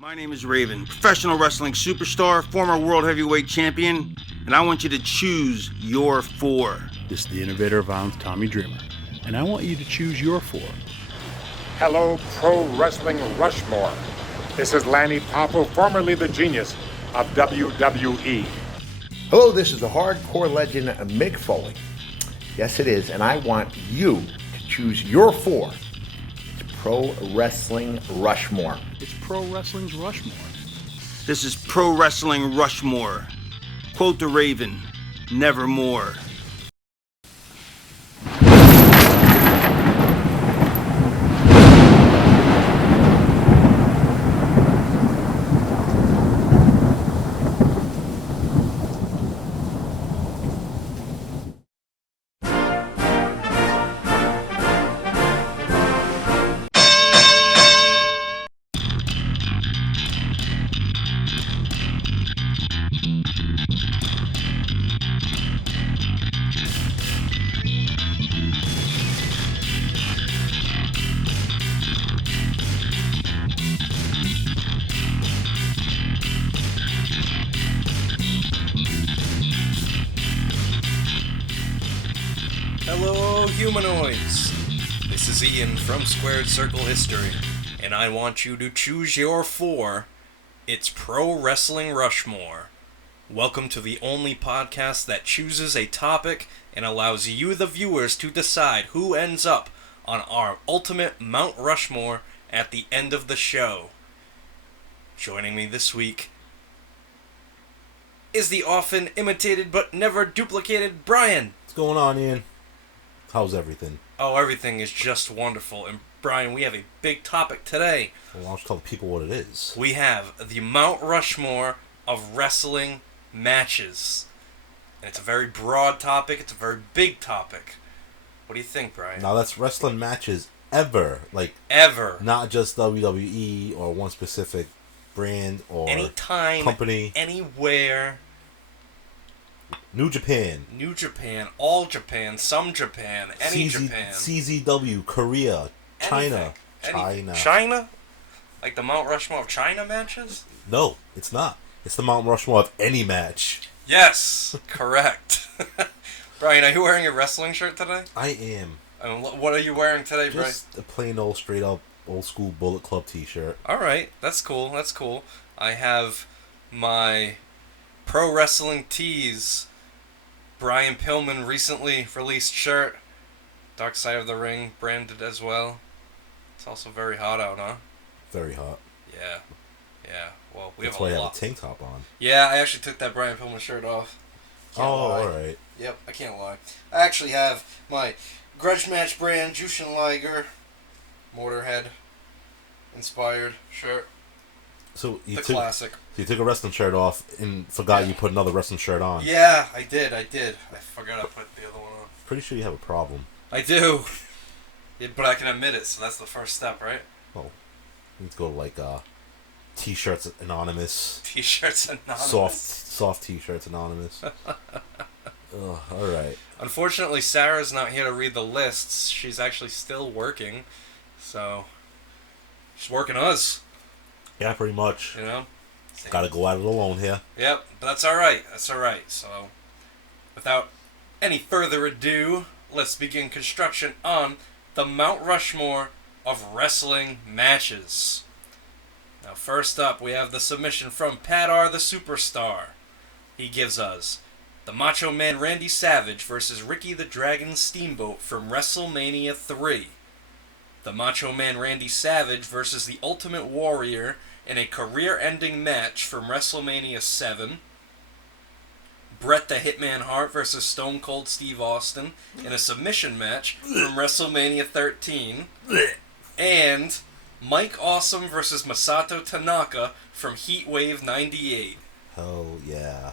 My name is Raven, professional wrestling superstar, former world heavyweight champion, and I want you to choose your four. This is the innovator of violence, Tommy Dreamer, and I want you to choose your four. Hello, Pro Wrestling Rushmore. This is Lanny Poffo, formerly the genius of WWE. Hello, this is the hardcore legend Mick Foley. Yes, it is, and I want you to choose your four. It's Pro Wrestling Rushmore. It's Pro Wrestling's Rushmore. This is Pro Wrestling Rushmore. Quote the Raven, nevermore. Hello, humanoids! This is Ian from Squared Circle History, and I want you to choose your four. It's Pro Wrestling Rushmore. Welcome to the only podcast that chooses a topic and allows you, the viewers, to decide who ends up on our ultimate Mount Rushmore at the end of the show. Joining me this week is the often imitated but never duplicated Brian. What's going on, Ian? How's everything? Oh, everything is just wonderful. And Brian, we have a big topic today. Well, I'll just tell the people what it is. We have the Mount Rushmore of wrestling matches. And it's a very broad topic. It's a very big topic. What do you think, Brian? Now, that's wrestling matches ever. Like, ever. Not just WWE or one specific brand or anytime, company. Anywhere. New Japan, all Japan, some Japan, any Japan. CZW, Korea, China. China? Like the Mount Rushmore of China matches? No, it's not. It's the Mount Rushmore of any match. Yes, correct. Brian, are you wearing a wrestling shirt today? I am. And what are you wearing today, Brian? Just a plain old, straight up, old school Bullet Club t-shirt. Alright, that's cool, I have my Pro Wrestling Tees Brian Pillman recently released shirt. Dark Side of the Ring branded as well. It's also very hot out, huh? Very hot. Yeah. Well, That's why I have a tank top on. Yeah, I actually took that Brian Pillman shirt off. Alright. Yep, I can't lie. I actually have my Grudge Match brand Jushin Liger Motorhead inspired shirt. So you classic. So you took a wrestling shirt off and forgot you put another wrestling shirt on. Yeah, I did. I forgot I put the other one on. Pretty sure you have a problem. I do. Yeah, but I can admit it, so that's the first step, right? Well, you need to go to like T-shirts Anonymous. T-shirts Anonymous. Soft T-shirts Anonymous. Alright. Unfortunately, Sarah's not here to read the lists. She's actually still working. So, she's working us. Yeah, pretty much. You know? Gotta go at it alone here. Yep, but that's alright. So, without any further ado, let's begin construction on the Mount Rushmore of wrestling matches. Now, first up, we have the submission from Pat R. the Superstar. He gives us the Macho Man Randy Savage versus Ricky the Dragon Steamboat from WrestleMania 3. The Macho Man Randy Savage versus the Ultimate Warrior in a career-ending match from WrestleMania 7. Bret the Hitman Hart versus Stone Cold Steve Austin in a submission match from WrestleMania 13. And Mike Awesome versus Masato Tanaka from Heatwave 98. Hell yeah.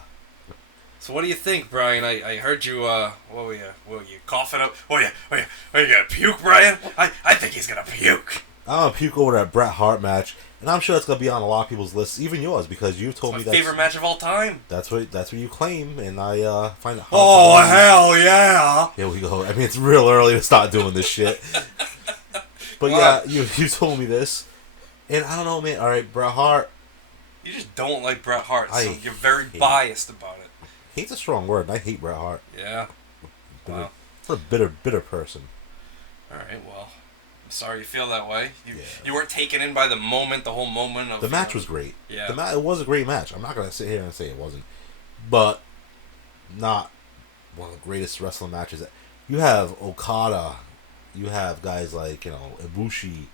So what do you think, Brian? I heard you, what were you coughing up? What are you gonna puke, Brian? I think he's gonna puke. I'm gonna puke over that Bret Hart match, and I'm sure that's gonna be on a lot of people's lists, even yours, because you told me that's my favorite match of all time. That's what you claim, and I find it hard. Oh hell yeah! Here we go. I mean, it's real early to start doing this shit. But yeah, you told me this, and I don't know, man. All right, Bret Hart, You just don't like Bret Hart, so I you're very hate- biased about it. Hate's a strong word, and I hate Bret Hart. Yeah. Bitter, Wow. I'm a bitter person. All right. Well, I'm sorry you feel that way. Yeah. You weren't taken in by the moment, the whole moment of The match was great. Yeah. It was a great match. I'm not gonna sit here and say it wasn't, but not one of the greatest wrestling matches. You have Okada, you have guys like Ibushi,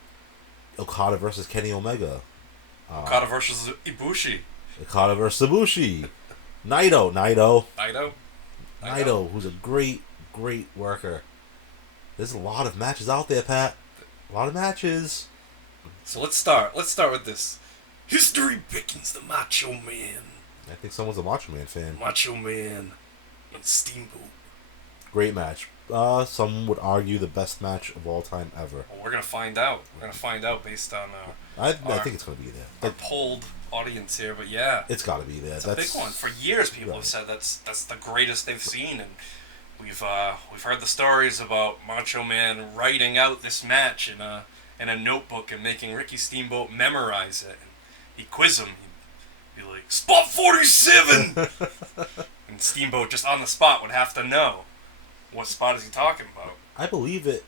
Okada versus Kenny Omega, Okada versus Ibushi. Okada versus Ibushi, Naito, who's a great worker. There's a lot of matches out there, Pat. A lot of matches. So let's start with this. History beckons the Macho Man. I think someone's a Macho Man fan. Macho Man and Steamboat. Great match. Some would argue the best match of all time ever. Well, we're gonna find out. We're gonna find out based on I think it's gonna be there. our polled audience here. But yeah, It's got to be there. it's a big one. For years, people have said that's the greatest they've seen, and we've heard the stories about Macho Man writing out this match in a notebook and making Ricky Steamboat memorize it. And he'd quiz him. He'd be like, "Spot 47," and Steamboat just on the spot would have to know what spot is he talking about. I believe it.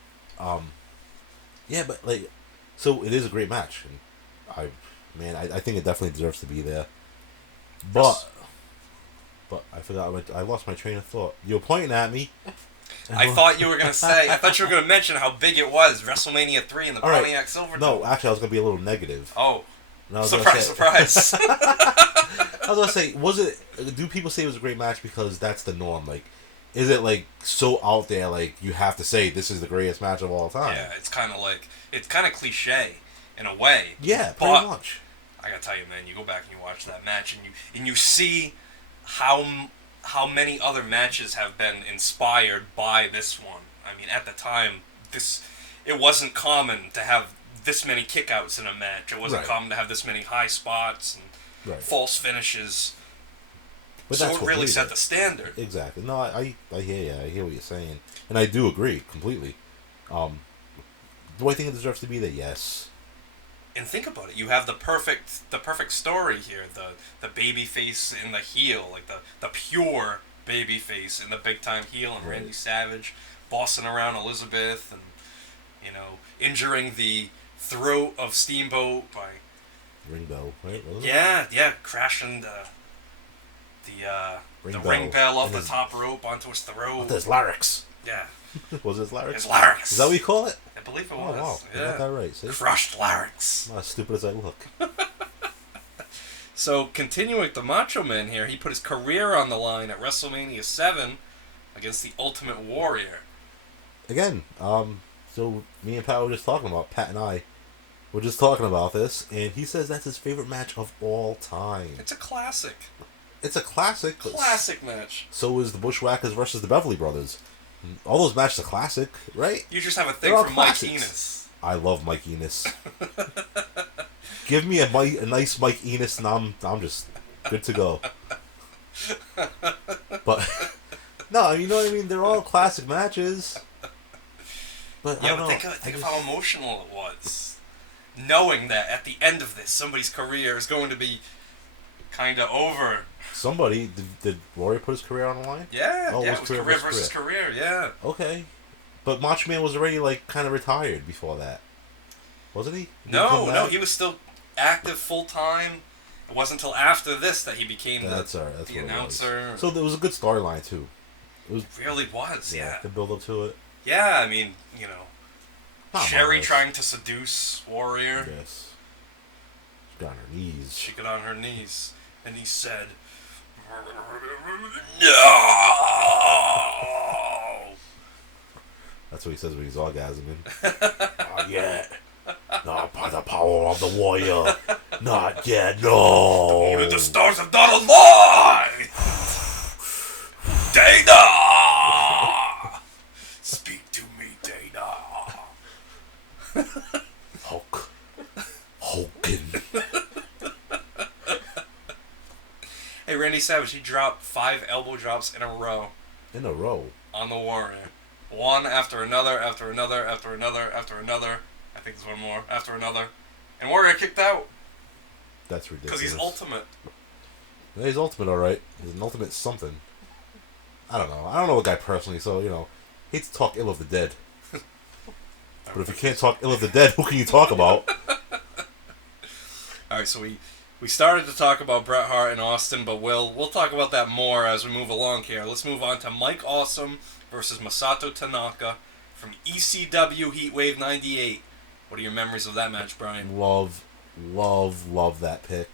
Yeah, but so it is a great match, and I think it definitely deserves to be there. But I forgot. I lost my train of thought. You were pointing at me. I thought you were gonna say. I thought you were gonna mention how big it was. WrestleMania 3 in the All right. Pontiac Silverdome. No, actually, I was gonna be a little negative. Oh. And I was Surprise! gonna say, Surprise! I was gonna say, do people say it was a great match because that's the norm? Like, is it so out there? Like, you have to say this is the greatest match of all time? Yeah, it's kind of cliche in a way. Yeah, But pretty much. I gotta tell you, man, you go back and you watch that match, and you see how many other matches have been inspired by this one. I mean, at the time, it wasn't common to have this many kickouts in a match. It wasn't Right. common to have this many high spots and Right. false finishes. But So that's it what really made set it. the standard. Exactly. No, I hear you. I hear what you're saying, and I do agree completely. Do I think it deserves to be there? Yes. And think about it. You have the perfect story here. The baby face and the heel, like the pure baby face and the big time heel, and Right. Randy Savage bossing around Elizabeth and injuring the throat of Steamboat by Ring bell, right? Wasn't it? yeah crashing the ring bell off And the his- top rope onto his throat. With his larynx. Yeah, Was it his larynx? his larynx. Is that what you call it? I believe it Oh, was. wow. I Yeah, got that right. See? crushed larynx. I'm not as stupid as I look. So, continuing with the Macho Man here, he put his career on the line at WrestleMania 7 against the Ultimate Warrior. Again, so me and Pat were just talking about, Pat and I were just talking about this, and he says that's his favorite match of all time. It's a classic. It's a classic. But Classic match. so is the Bushwhackers versus the Beverly Brothers. All those matches are classic, right? You just have a thing They're all for Mike classics. Enos. I love Mike Enos. Give me a nice Mike Enos, and I'm just good to go. But no, you know what I mean. They're all classic matches. But I Yeah, don't but know. think of how emotional it was. Knowing that at the end of this, somebody's career is going to be kind of over. Somebody did Warrior put his career on the line? Yeah, Oh, yeah, it it was was career career versus versus career, yeah. Okay, but Macho Man was already kind of retired before that, wasn't he? Did he No, come no, back? he was still active full time. It wasn't until after this that he became That's the what it was. announcer. So there was a good storyline too. It was Really was, yeah. the build up to it. Yeah, I mean, Not Sherry marvelous. trying to seduce Warrior. Yes. She got on her knees. She got on her knees, and he said, "No." That's what he says when he's orgasming. Not yet. Not by the power of the warrior. Not yet, no. Even the stars have not aligned. Dana, speak to me, Dana. Hogan. Hey, Randy Savage, he dropped 5 elbow drops in a row In a row. on the Warrior. One after another, after another, after another, after another. I think there's one more. After another. And Warrior kicked out. That's ridiculous. Because he's ultimate. Yeah, he's ultimate, all right. He's an ultimate something. I don't know. I don't know a guy personally, so, hate to talk ill of the dead. But if you can't talk ill of the dead, who can you talk about? All right, so we started to talk about Bret Hart and Austin, but we'll talk about that more as we move along here. Let's move on to Mike Awesome versus Masato Tanaka from ECW Heatwave 98. What are your memories of that match, Brian? Love that pick.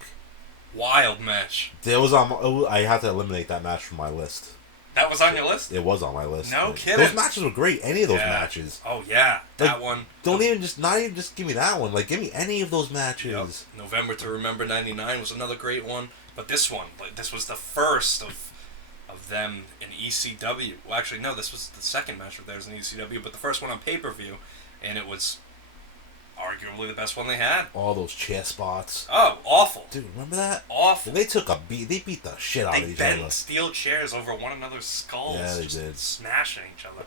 Wild match. I had to eliminate that match from my list. That was on your list? It was on my list. No kidding. Those matches were great. Any of those matches. Oh yeah, that one. Not even just give me that one. Like, give me any of those matches. Yep. November to Remember '99 was another great one. But this one, this was the first of them in ECW. Well, actually, no, this was the second match of theirs in ECW, but the first one on pay-per-view, and it was arguably the best one they had. All those chair spots. Oh, awful. Dude, remember that? Awful. They took a beat. They beat the shit out of each other. They bent steel chairs over one another's skulls. Yeah, they just did. Smashing each other.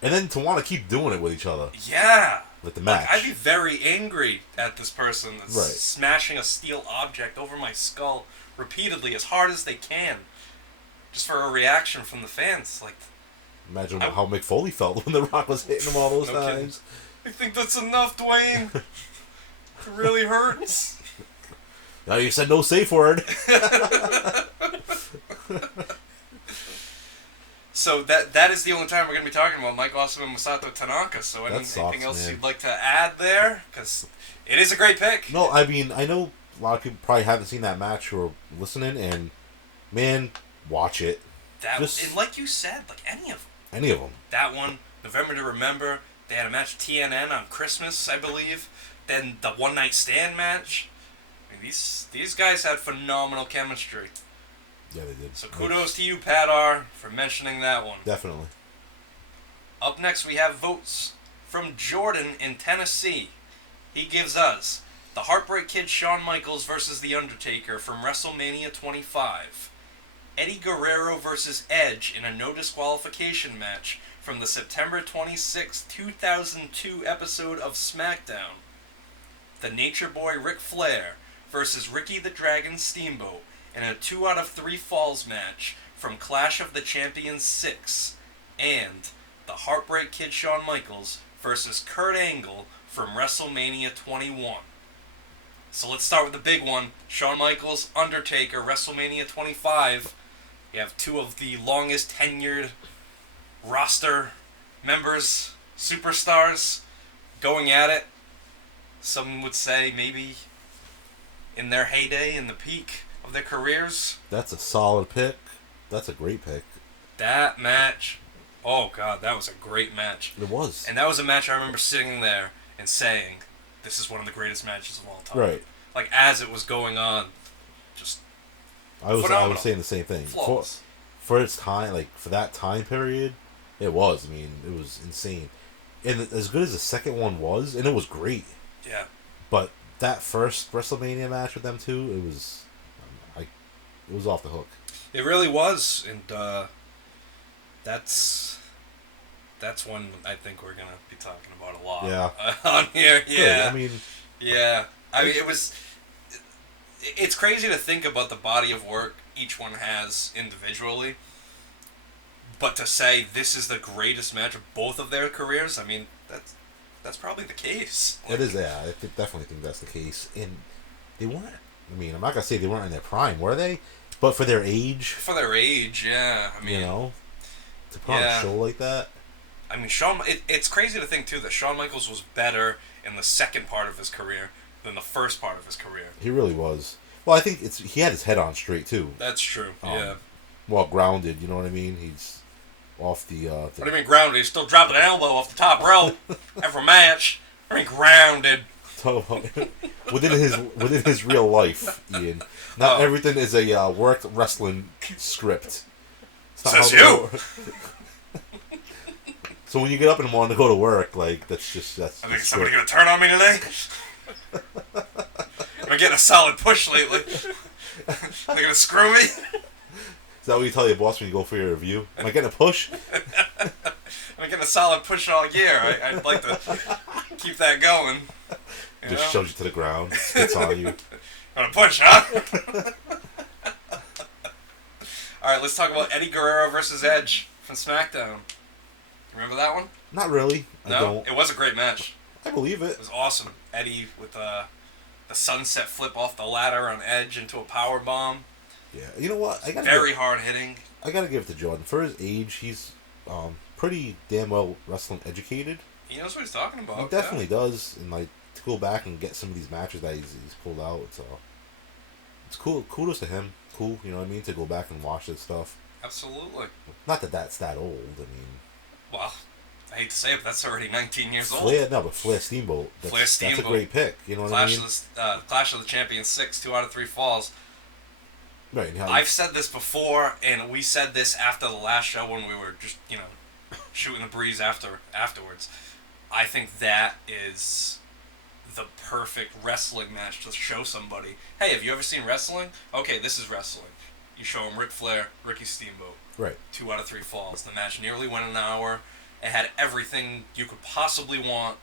And then to want to keep doing it with each other. Yeah. With the match. Like, I'd be very angry at this person that's Right. smashing a steel object over my skull repeatedly as hard as they can. Just for a reaction from the fans. Like, imagine how Mick Foley felt when The Rock was hitting him all those No kidding. times. I think that's enough, Dwayne. It really hurts. Now you said no safe word. So that is the only time we're going to be talking about Mike Awesome and Masato Tanaka. So anything else you'd like to add there? Because it is a great pick. No, I mean, I know a lot of people probably haven't seen that match or listening, and man, watch it. And like you said, like any of them. Any of them. That one, November to Remember. They had a match TNN on Christmas, I believe. Then the One Night Stand match. I mean, these guys had phenomenal chemistry. Yeah, they did. So kudos to you, Padar, for mentioning that one. Definitely. Up next, we have votes from Jordan in Tennessee. He gives us the Heartbreak Kid Shawn Michaels versus The Undertaker from WrestleMania 25. Eddie Guerrero versus Edge in a no disqualification match from the September 26, 2002 episode of SmackDown. The Nature Boy Ric Flair versus Ricky the Dragon Steamboat in a 2 out of 3 falls match from Clash of the Champions 6. And the Heartbreak Kid Shawn Michaels versus Kurt Angle from WrestleMania 21. So let's start with the big one. Shawn Michaels, Undertaker, WrestleMania 25. You have 2 of the longest tenured roster members, superstars, going at it. Some would say maybe in their heyday, in the peak of their careers. That's a solid pick. That's a great pick. That match, oh God, that was a great match. It was. And that was a match I remember sitting there and saying, this is one of the greatest matches of all time. Right. Like, as it was going on, just I was phenomenal. saying the same thing. Flawless. For its time, like, for that time period, it was. I mean, it was insane. And as good as the second one was, and it was great. Yeah. But that first WrestleMania match with them two, it was, it was off the hook. It really was, and that's one I think we're gonna be talking about a lot. Yeah. On here, yeah. Good. I mean, yeah. I mean, it's crazy to think about the body of work each one has individually, but to say this is the greatest match of both of their careers, I mean, that's probably the case. it is. Yeah, I definitely think that's the case. And they weren't. I mean, I'm not gonna say they weren't in their prime, were they? But for their age. For their age, yeah. I mean, to put on a show like that. I mean, it's crazy to think too that Shawn Michaels was better in the second part of his career than the first part of his career. He really was. Well, I think he had his head on straight too. That's true. Yeah. Well, grounded. You know what I mean? He's off the. What do you mean grounded? He still dropped an elbow off the top rope every match. I mean grounded. within his real life, Ian. Not everything is a worked wrestling script. Says you. So when you get up in the morning to go to work, like that's. I think somebody gonna turn on me today. Am I getting a solid push lately? Are they gonna screw me? Is that what you tell your boss when you go for your review? Am I getting a push? I'm getting a solid push all year. I'd like to keep that going. Just shoves you to the ground, spits on you. On a push, huh? All right, let's talk about Eddie Guerrero versus Edge from SmackDown. Remember that one? Not really. No, I don't. it was a great match. I believe it. It was awesome. Eddie with the sunset flip off the ladder on Edge into a power bomb. Yeah. You know what? Very hard hitting. I gotta give it to Jordan. For his age, he's pretty damn well wrestling educated. He knows what he's talking about. He definitely does. And like to go back and get some of these matches that he's pulled out, it's cool. Kudos to him. Cool, you know what I mean? To go back and watch this stuff. Absolutely. Not that that's that old. I mean, well, I hate to say it, but that's already 19 years old. But Flair Steamboat. That's a great pick. You know what I mean? Clash of the Champions 6, 2 out of 3 falls. Right. I've said this before, and we said this after the last show when we were just, shooting the breeze afterwards. I think that is the perfect wrestling match to show somebody, hey, have you ever seen wrestling? Okay, this is wrestling. You show them Ric Flair, Ricky Steamboat. Right. 2 out of 3 falls. The match nearly went an hour. It had everything you could possibly want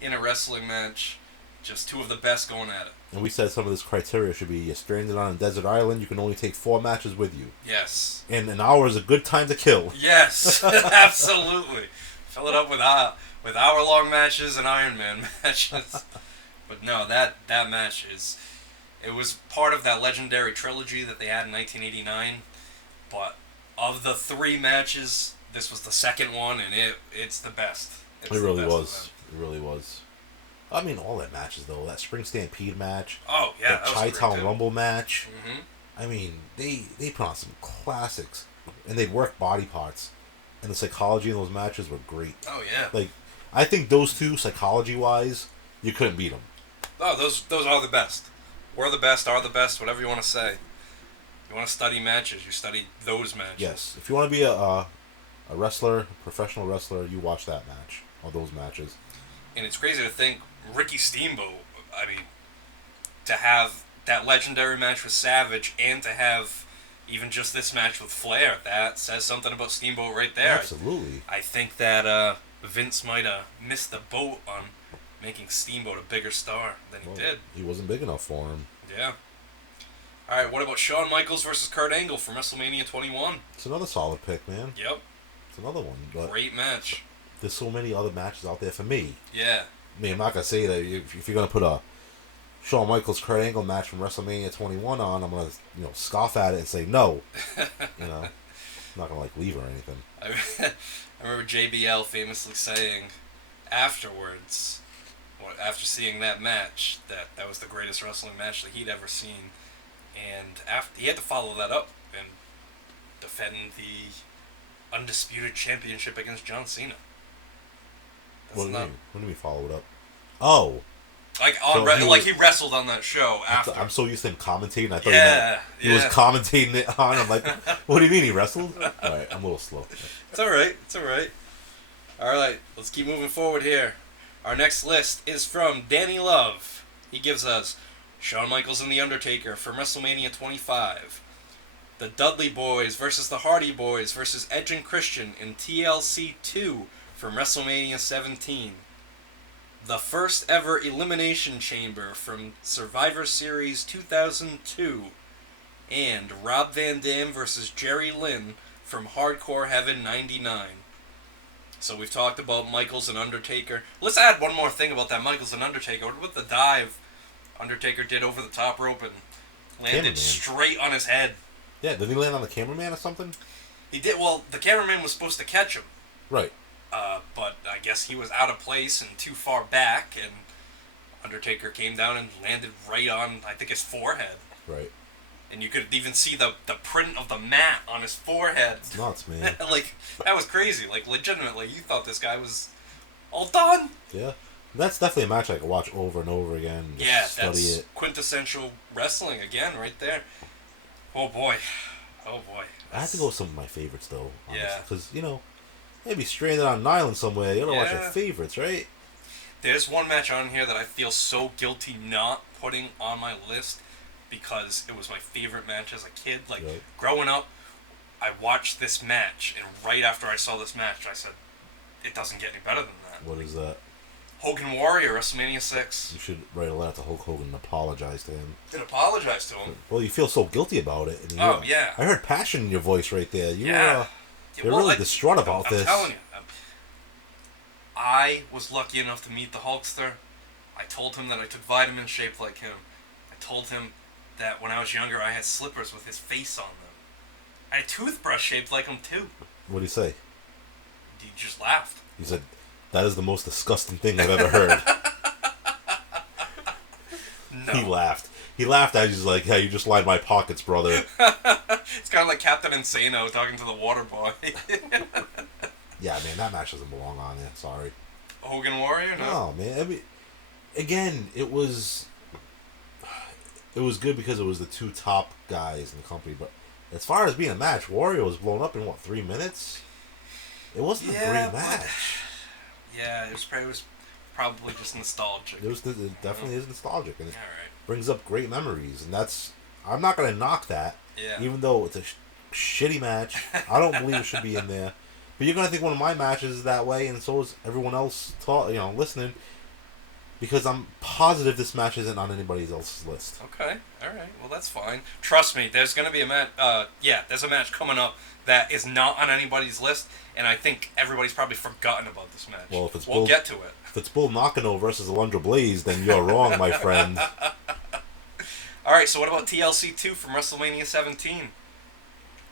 in a wrestling match. Just 2 of the best going at it. And we said some of this criteria should be: you're stranded on a desert island, you can only take 4 matches with you. Yes. And an hour is a good time to kill. Yes, absolutely. Fill it up with hour-long matches and Iron Man matches. But no, that match it was part of that legendary trilogy that they had in 1989. But of the 3 matches, this was the second one, and it's the best. It really was. It really was. I mean, all that matches though. That Spring Stampede match. Oh yeah, that Chi-Town Rumble match. Mm-hmm. I mean, they put on some classics, and they'd work body parts, and the psychology in those matches were great. Oh yeah. Like, I think those 2, psychology wise, you couldn't beat them. Oh, those are the best. We're the best, are the best, whatever you want to say. You want to study matches, you study those matches. Yes. If you want to be a wrestler, a professional wrestler, you watch that match, or those matches. And it's crazy to think Ricky Steamboat, I mean, to have that legendary match with Savage and to have even just this match with Flair, that says something about Steamboat right there. Absolutely. I think that Vince might have missed the boat on making Steamboat a bigger star than he did. He wasn't big enough for him. Yeah. Alright, what about Shawn Michaels versus Kurt Angle from WrestleMania 21? It's another solid pick, man. Yep. It's another one. But great match. There's so many other matches out there for me. Yeah. I mean, I'm not going to say that if you're going to put a Shawn Michaels Kurt Angle match from WrestleMania 21 on, I'm going to scoff at it and say no. I'm not going to leave or anything. I remember JBL famously saying afterwards, after seeing that match, that was the greatest wrestling match that he'd ever seen. And he had to follow that up and defend the undisputed championship against John Cena. What do you mean? What do you mean follow it up? Oh. Like he wrestled on that show after. I'm so used to him commentating. I thought he was commentating it on. I'm like, what do you mean he wrestled? All right, I'm a little slow. It's all right. All right, let's keep moving forward here. Our next list is from Danny Love. He gives us Shawn Michaels and The Undertaker from WrestleMania 25. The Dudley Boys versus the Hardy Boys versus Edge and Christian in TLC 2 from WrestleMania 17. The first ever Elimination Chamber from Survivor Series 2002. And Rob Van Dam versus Jerry Lynn from Hardcore Heaven 99. So we've talked about Michaels and Undertaker. Let's add one more thing about that Michaels and Undertaker. What about the dive Undertaker did over the top rope and landed straight on his head? Yeah, did he land on the cameraman or something? He did. Well, the cameraman was supposed to catch him. Right. But I guess he was out of place and too far back, and Undertaker came down and landed right on, I think, his forehead. Right. And you could even see the print of the mat on his forehead. It's nuts, man. That was crazy. Legitimately, you thought this guy was all done. Yeah. That's definitely a match I could watch over and over again. Just study it. Quintessential wrestling again, right there. Oh boy. I have to go with some of my favorites, though. Honestly, yeah. Because, maybe stranded on an island somewhere. You gotta watch your favorites, right? There's one match on here that I feel so guilty not putting on my list because it was my favorite match as a kid. Growing up, I watched this match, and right after I saw this match, I said, it doesn't get any better than that. What is that? Hogan Warrior, WrestleMania 6. You should write a letter to Hulk Hogan and apologize to him. Did apologize to him. Well, you feel so guilty about it. And Oh, yeah. I heard passion in your voice right there. Yeah. You're really distraught about this. I'm telling you. I was lucky enough to meet the Hulkster. I told him that I took vitamins shaped like him. I told him that when I was younger I had slippers with his face on them. I had a toothbrush shaped like him too. What did he say? He just laughed. He said, "That is the most disgusting thing I've ever heard." No. He laughed. He laughed as he's like, "Hey, you just lined my pockets, brother." It's kind of like Captain Insano talking to the water boy. Yeah, man, that match doesn't belong on there. Sorry. Hogan Warrior? No, man. I mean, again, it was good because it was the two top guys in the company. But as far as being a match, Warrior was blown up in, 3 minutes? It wasn't a great match. Yeah, it was probably just nostalgic. It definitely is nostalgic. And it Alright. brings up great memories. And I'm not going to knock that. Yeah. Even though it's a shitty match. I don't believe it should be in there. But you're going to think one of my matches is that way, and so is everyone else listening. Because I'm positive this match isn't on anybody else's list. Okay, alright, well that's fine. Trust me, there's going to be a match, there's a match coming up that is not on anybody's list, and I think everybody's probably forgotten about this match. Well, if we'll get to it. If it's Bull Nakano versus Alundra Blaze, then you're wrong, my friend. Alright, so what about TLC 2 from WrestleMania 17?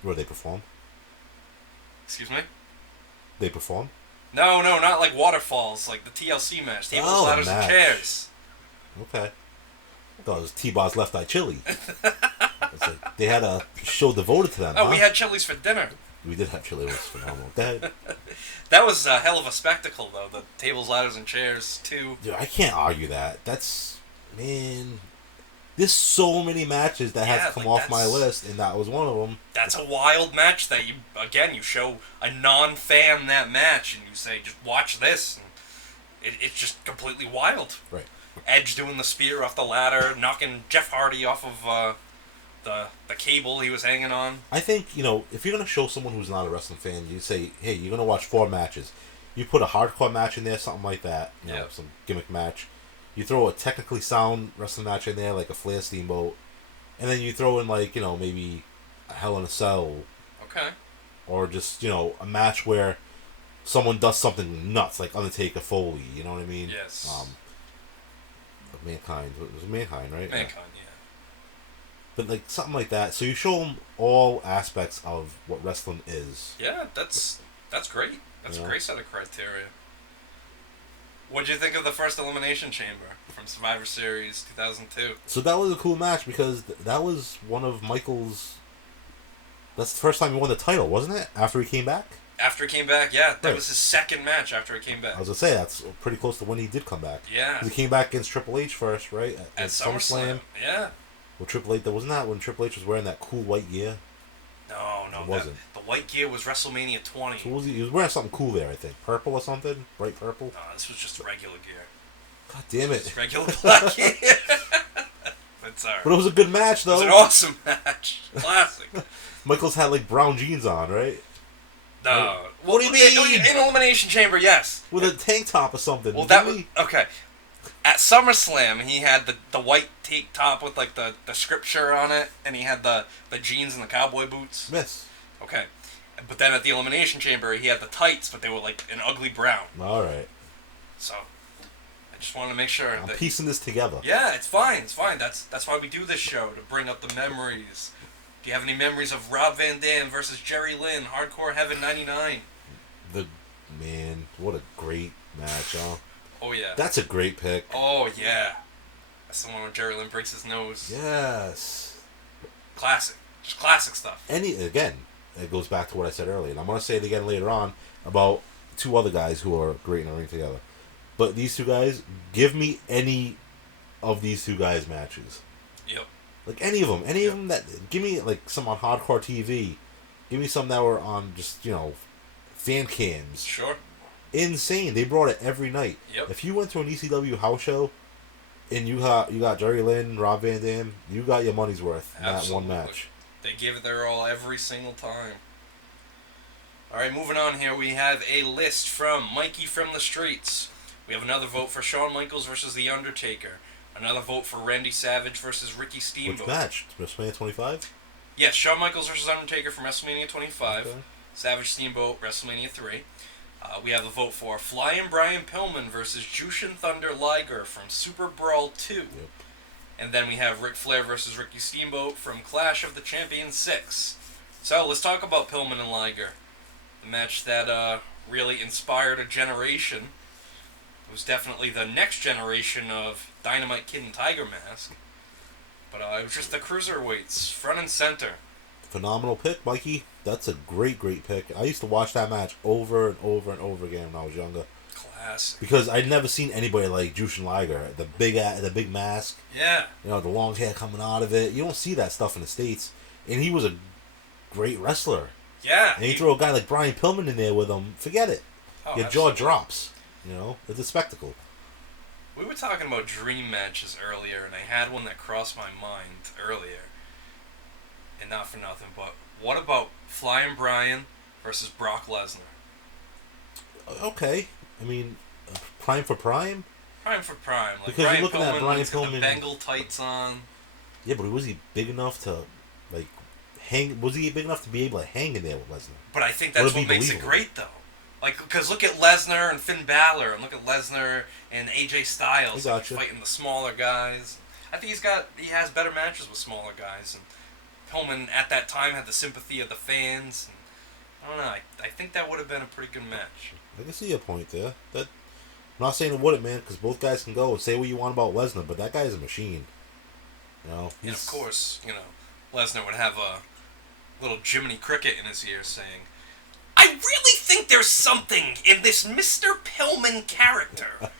Where they perform? Excuse me? They perform? No, not like waterfalls, like the TLC match. Tables, ladders, and chairs. Okay. I thought it was T-Bar's Left Eye Chili. It's like they had a show devoted to them. Oh, we had Chili's for dinner. We did have chili. It was phenomenal. That was a hell of a spectacle, though. The tables, ladders, and chairs, too. Dude, I can't argue that. Man... There's so many matches that have to come off my list, and that was one of them. That's a wild match that you show a non-fan that match, and you say, just watch this. And it's just completely wild. Right. Edge doing the spear off the ladder, knocking Jeff Hardy off of the cable he was hanging on. I think, if you're going to show someone who's not a wrestling fan, you say, hey, you're going to watch 4 matches. You put a hardcore match in there, something like that, some gimmick match. You throw a technically sound wrestling match in there, like a Flair Steamboat, and then you throw in, maybe a Hell in a Cell. Okay. Or just, a match where someone does something nuts, like Undertaker Foley, you know what I mean? Yes. Mankind. It was Mankind, right? Mankind, yeah. But, something like that. So you show them all aspects of what wrestling is. Yeah, that's great. That's a great set of criteria. What'd you think of the first Elimination Chamber from Survivor Series 2002? So that was a cool match because that was one of Michael's... That's the first time he won the title, wasn't it? After he came back? After he came back, yeah. That was his second match after he came back. I was going to say, that's pretty close to when he did come back. Yeah. He came back against Triple H first, right? At SummerSlam. Yeah. Well, Triple H, wasn't that when Triple H was wearing that cool white gear? No, it wasn't. The white gear was WrestleMania 20. So he was wearing something cool there, I think. Purple or something? Bright purple? No, this was just regular gear. God damn it. Just regular black gear. That's alright. But it was a good match, though. It was an awesome match. Classic. Michaels had, brown jeans on, right? No. What do you mean? In Elimination Chamber, yes. With a tank top or something. Well, that was... Okay. At SummerSlam, he had the white tank top with, the scripture on it, and he had the jeans and the cowboy boots. Yes. Okay. But then at the Elimination Chamber, he had the tights, but they were, an ugly brown. All right. So, I just wanted to make sure I'm piecing this together. Yeah, it's fine. That's why we do this show, to bring up the memories. Do you have any memories of Rob Van Dam versus Jerry Lynn, Hardcore Heaven 99? Man, what a great match, huh? Oh, yeah. That's a great pick. Oh, yeah. That's the one where Jerry Lynn breaks his nose. Yes. Classic. Just classic stuff. Again, it goes back to what I said earlier, and I'm going to say it again later on about 2 other guys who are great in the ring together. But these 2 guys, give me any of these 2 guys' matches. Yep. Any of them. Any of them that... Give me, some on Hardcore TV. Give me some that were on just, fan cams. Sure. Insane. They brought it every night. Yep. If you went to an ECW house show and you got Jerry Lynn, Rob Van Dam, you got your money's worth in that one match. They give it their all every single time. Alright, moving on here, we have a list from Mikey from the Streets. We have another vote for Shawn Michaels versus The Undertaker. Another vote for Randy Savage versus Ricky Steamboat. Which match? WrestleMania 25? Yes, Shawn Michaels versus Undertaker from WrestleMania 25. Okay. Savage Steamboat, WrestleMania 3. We have a vote for Flying Brian Pillman versus Jushin Thunder Liger from Super Brawl 2. Yep. And then we have Ric Flair versus Ricky Steamboat from Clash of the Champions 6. So let's talk about Pillman and Liger. The match that really inspired a generation. It was definitely the next generation of Dynamite Kid and Tiger Mask. But it was just the cruiserweights, front and center. Phenomenal pick, Mikey. That's a great pick. I used to watch that match over and over and over again when I was younger. Classic. Because I'd never seen anybody like Jushin Liger. The big mask. Yeah. You know, the long hair coming out of it. You don't see that stuff in the States. And he was a great wrestler. Yeah. And you throw a guy like Brian Pillman in there with him, forget it. Oh, Your absolutely. jaw drops. You know, it's a spectacle. We were talking about dream matches earlier, and I had one that crossed my mind earlier. And not for nothing, but what about Flying Brian versus Brock Lesnar? Okay. I mean, prime for prime? Prime for prime. Like Because Brian you're looking at Pillman, Brian he's got the Pillman- Bengal tights on. Yeah, but was he big enough to, like, hang? Was he big enough to be able to hang in there with Lesnar? But I think Would that's it be what makes it believable? great, though. Like, because look at Lesnar and Finn Balor, and look at Lesnar and AJ Styles I gotcha. fighting the smaller guys. I think he has better matches with smaller guys, and Pillman at that time had the sympathy of the fans. And, I don't know. I think that would have been a pretty good match. I can see your point there. I'm not saying it wouldn't, man, because both guys can go. Say what you want about Lesnar, but that guy is a machine. You know, And of course, Lesnar would have a little Jiminy Cricket in his ear saying, "I really think there's something in this Mr. Pillman character.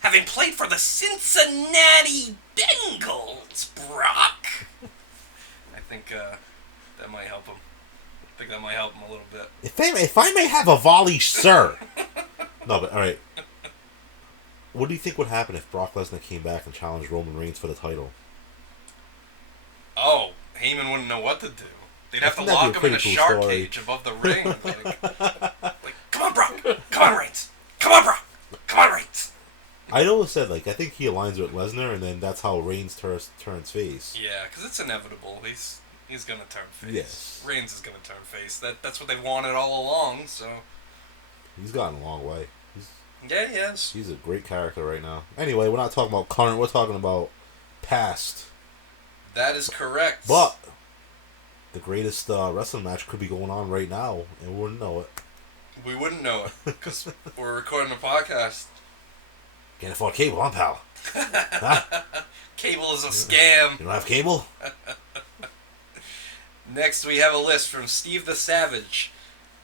Having played for the Cincinnati Bengals, Brock." I think that might help him. I think that might help him a little bit. if I may have a volley, sir. No, but all right. What do you think would happen if Brock Lesnar came back and challenged Roman Reigns for the title? Oh, Heyman wouldn't know what to do. They'd have to think that'd lock be him a in a pretty cool shark story. cage above the ring. Like, come on, Brock. Come on, Reigns. Come on, Brock. Come on, Reigns. I always said, like, I think he aligns with Lesnar, and then that's how Reigns turns face. Yeah, because it's inevitable. He's gonna turn face. Yes. Reigns is gonna turn face. That's what they've wanted all along. So He's gotten a long way. yeah, he is. He's a great character right now. Anyway, we're not talking about current, we're talking about past. That is correct. But the greatest wrestling match could be going on right now, and we wouldn't know it. we wouldn't know it because we're recording a podcast. Can't afford cable, huh, pal? Huh? Cable is a scam. You don't have cable? Next, we have a list from Steve the Savage.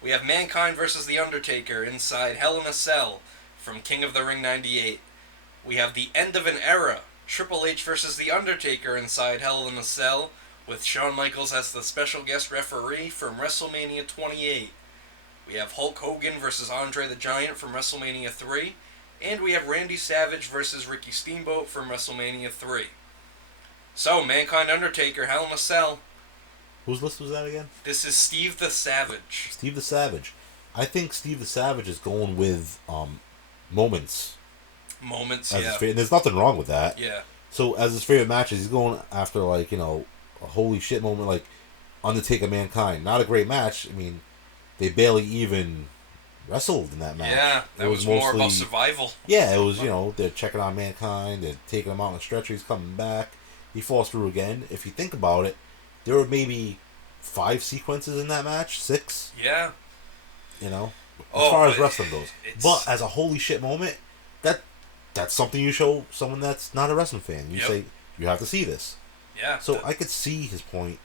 We have Mankind versus The Undertaker inside Hell in a Cell from King of the Ring 98. We have The End of an Era, Triple H versus The Undertaker inside Hell in a Cell with Shawn Michaels as the special guest referee from WrestleMania 28. We have Hulk Hogan versus Andre the Giant from WrestleMania 3. And we have Randy Savage versus Ricky Steamboat from WrestleMania 3. So, Mankind Undertaker, Hell in a Cell. Whose list was that again? This is Steve the Savage. Steve the Savage. I think Steve the Savage is going with moments. Moments, As yeah. and there's nothing wrong with that. Yeah. So as his favorite matches, he's going after, like, you know, a holy shit moment like Undertaker Mankind. Not a great match. I mean, they barely even wrestled in that match. Yeah, that It was more mostly- about survival. Yeah, it was, you know, they're checking on Mankind, they're taking him out on a stretcher, he's coming back, he falls through again. If you think about it, there were maybe 5 sequences in that match, 6, Yeah. you know, as Oh, far as but wrestling goes. it's- But as a holy shit moment, that's something you show someone that's not a wrestling fan. You Yep. say, you have to see this. Yeah. So I could see his point.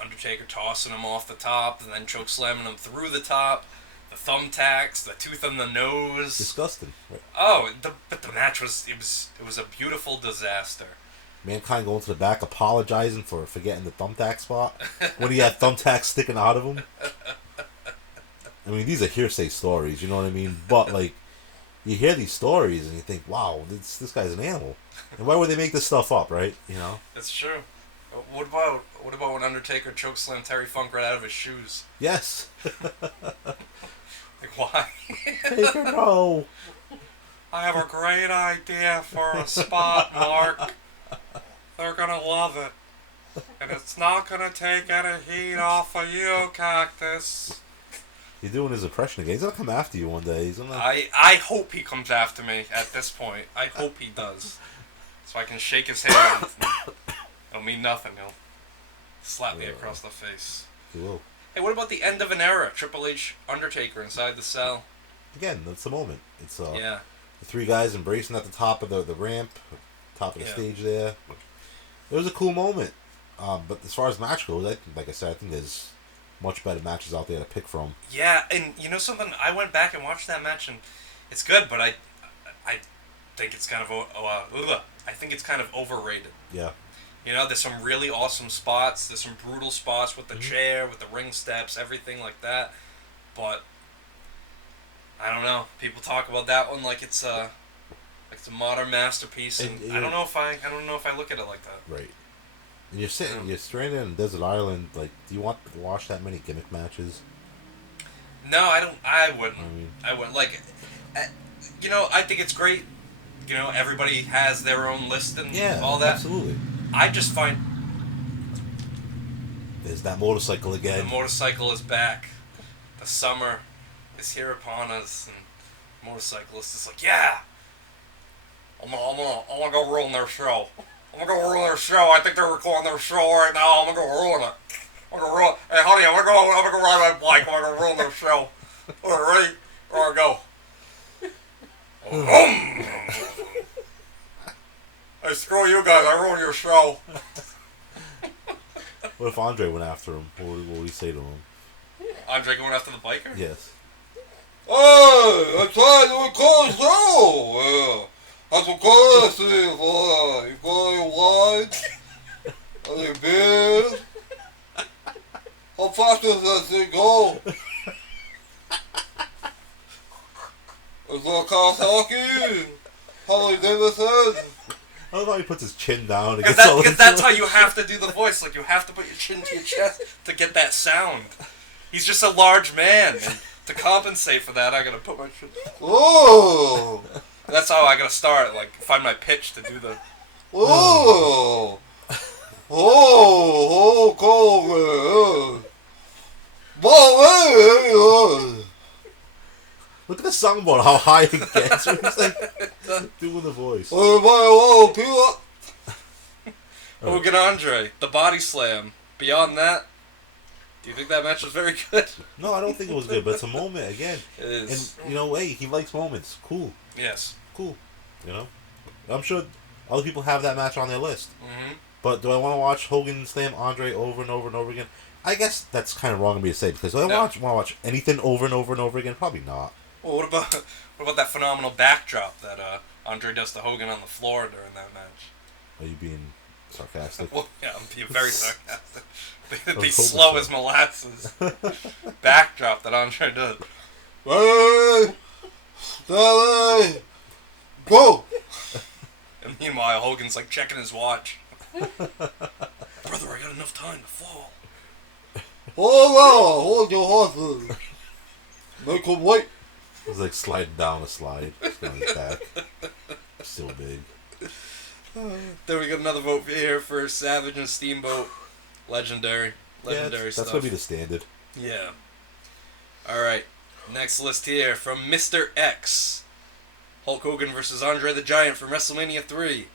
Undertaker tossing him off the top, and then choke slamming him through the top. The thumbtacks, the tooth in the nose. Disgusting. Right? Oh, but the match was a beautiful disaster. Mankind going to the back, apologizing for forgetting the thumbtack spot when he had thumbtacks sticking out of him. I mean, these are hearsay stories, you know what I mean? But, like, you hear these stories and you think, wow, this guy's an animal. And why would they make this stuff up, right? You know? That's true. What about when Undertaker chokeslammed Terry Funk right out of his shoes? Yes. Like, why? Taker, no. I have a great idea for a spot, Mark. They're gonna love it. And it's not gonna take any heat off of you, Cactus. He's doing his impression again. He's gonna come after you one day. He's gonna... I hope he comes after me at this point. I hope he does. So I can shake his hand. It'll mean nothing. He'll slap me across the face. He will. Hey, what about the end of an era? Triple H, Undertaker inside the cell. Again, that's the moment. It's Yeah. the three guys embracing at the top of the ramp, top of the stage there. It was a cool moment. But as far as match goes, like I said, I think there's much better matches out there to pick from. Yeah, and you know something? I went back and watched that match, and it's good, but I think it's kind of I think it's kind of overrated. Yeah. You know, there's some really awesome spots. There's some brutal spots with the chair, with the ring steps, everything like that. But I don't know. People talk about that one like it's a modern masterpiece, and I don't know if I look at it like that. Right. And you're stranded in Desert Island. Like, do you want to watch that many gimmick matches? No, I don't. I wouldn't. I wouldn't. Like, you know, I think it's great. You know, everybody has their own list and all that. Absolutely. I just find there's that motorcycle again. The motorcycle is back. The summer is here upon us, and motorcyclists is like, yeah, I'm gonna go ruin their show. I'm gonna go ruin their show. I think they're recording their show right now. I'm gonna go ruin it. I'm gonna ruin. Hey, honey, I'm gonna go ride my bike. I'm gonna ruin their show. All right, ready? Or I go. Hey, screw you guys. I ruined your show. What if Andre went after him? What would he say to him? Andre going after the biker? Yes. Hey, I'm trying to record a show. That's what courtesy for you got your wine, any beers. How fast does that thing go? Is there Kawasaki? Harley Davidson? I love how he puts his chin down. Because that's how you have to do the voice. Like, you have to put your chin to your chest to get that sound. He's just a large man. And to compensate for that, I gotta put my chin. Oh! That's how I gotta start. Like, find my pitch to do the. Oh! Oh! Oh! Look at the songboard, how high it gets. He's like doing the voice. Hogan Andre, the body slam. Beyond that, do you think that match was very good? No, I don't think it was good, but it's a moment again. It is. And you know, hey, he likes moments. Cool. Yes. Cool. You know, I'm sure other people have that match on their list. Mm-hmm. But do I want to watch Hogan slam Andre over and over and over again? I guess that's kind of wrong of me to say, because do I want to watch anything over and over and over again? Probably not. Well, what about that phenomenal backdrop that Andre does to Hogan on the floor during that match? Are you being sarcastic? Well, yeah, I'm being very sarcastic. Be slow as molasses. Backdrop that Andre does. Hey! Daddy! Go! And meanwhile, Hogan's like checking his watch. Brother, I got enough time to fall. Hold your horses. Make them wait. It was like sliding down a slide. It's on his back. Still big. Then we got another vote here for Savage and Steamboat. Legendary That's stuff. gonna be the standard. Yeah. Alright. Next list here from Mr. X. Hulk Hogan versus Andre the Giant from WrestleMania 3.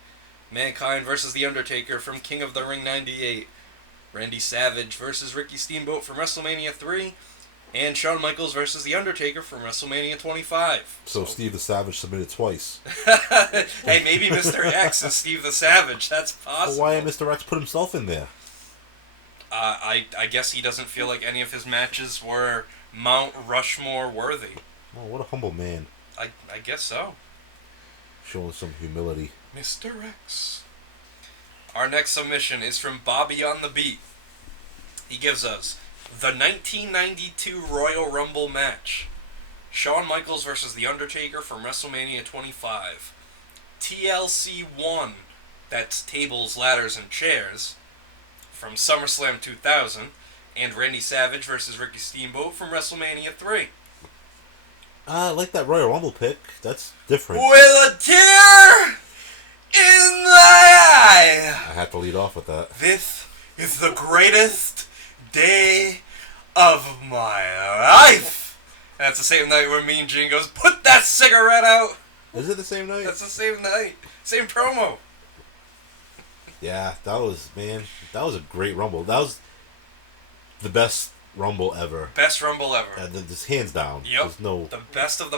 Mankind versus The Undertaker from King of the Ring 98. Randy Savage versus Ricky Steamboat from WrestleMania 3. And Shawn Michaels versus The Undertaker from WrestleMania 25. So Steve the Savage submitted twice. Hey, maybe Mr. X is Steve the Savage. That's possible. Well, why did Mr. X put himself in there? I guess he doesn't feel like any of his matches were Mount Rushmore worthy. Oh, what a humble man. I guess so. Showing some humility. Mr. X. Our next submission is from Bobby on the Beat. He gives us the 1992 Royal Rumble match. Shawn Michaels versus The Undertaker from WrestleMania 25. TLC 1, that's tables, ladders, and chairs, from SummerSlam 2000. And Randy Savage versus Ricky Steamboat from WrestleMania 3. I like that Royal Rumble pick. That's different. With a tear in my eye. I had to lead off with that. This is the greatest day of my life. And that's the same night where Mean Gene goes, put that cigarette out. Is it the same night? That's the same night. Same promo. Yeah, that was a great Rumble. That was the best Rumble ever. Best Rumble ever. Just hands down. Yep. There's no... The best of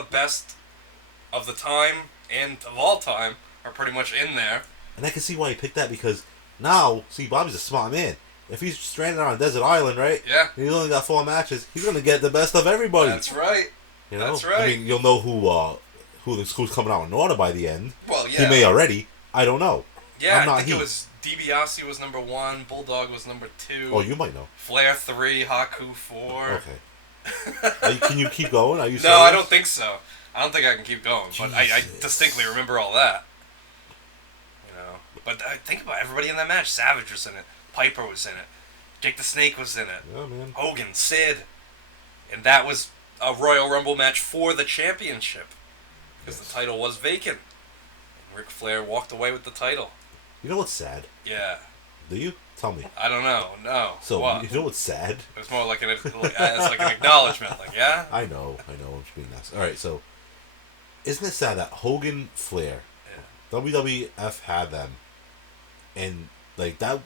the time and of all time are pretty much in there. And I can see why he picked that, because now, see, Bobby's a smart man. If he's stranded on a desert island, right? Yeah. And he's only got 4 matches, he's going to get the best of everybody. That's right. You know? That's right. I mean, you'll know who's coming out in order by the end. Well, yeah. He may already. I don't know. Yeah, I think it was DiBiase was number 1, Bulldog was number 2. Oh, you might know. Flair 3, Haku 4. Okay. Can you keep going? Are you serious? No, I don't think so. I don't think I can keep going, but I distinctly remember all that. You know, but think about it, everybody in that match. Savage was in it. Piper was in it. Jake the Snake was in it. Yeah, man. Hogan, Sid. And that was a Royal Rumble match for the championship. Because the title was vacant. And Ric Flair walked away with the title. You know what's sad? Yeah. Do you? Tell me. I don't know. No. So, what? you know what's sad? It was more like it's like an acknowledgement. Like, yeah? I know. I'm just being nice. Alright, so, isn't it sad that Hogan, Flair, WWF had them, and, like, that,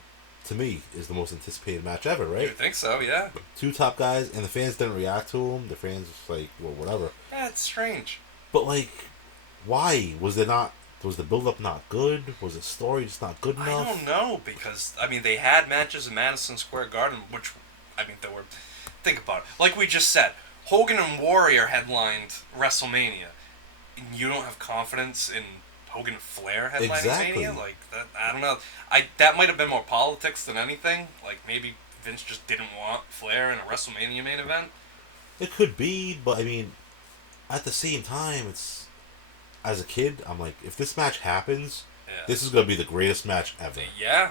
to me, is the most anticipated match ever, right? You think so, yeah. 2 top guys, and the fans didn't react to them. The fans just like, well, whatever. Yeah, it's strange. But, like, why? Was the build-up not good? Was the story just not good enough? I don't know, because, I mean, they had matches in Madison Square Garden, which, I mean, they were... Think about it. Like we just said, Hogan and Warrior headlined WrestleMania. You don't have confidence in Hogan and Flair headlining Exactly. Mania? Like, that, I don't know. That might have been more politics than anything. Like, maybe Vince just didn't want Flair in a WrestleMania main event. It could be, but, I mean, at the same time, it's... As a kid, I'm like, if this match happens, this is going to be the greatest match ever. Yeah.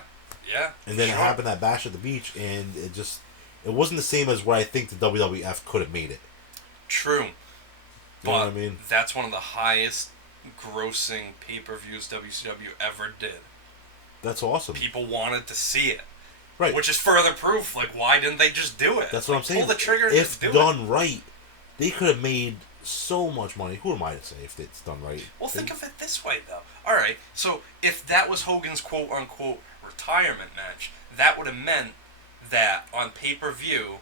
And then it happened at Bash at the Beach, and it wasn't the same as what I think the WWF could have made it. True. You know what I mean? That's one of the highest grossing pay-per-views WCW ever did. That's awesome. People wanted to see it. Right. Which is further proof, like, why didn't they just do it? That's what I'm saying. Pull the trigger and if just do done it. right, they could have made so much money. Who am I to say if it's done right? Well, think of it this way, though. All right, so if that was Hogan's quote-unquote retirement match, that would have meant that on pay-per-view,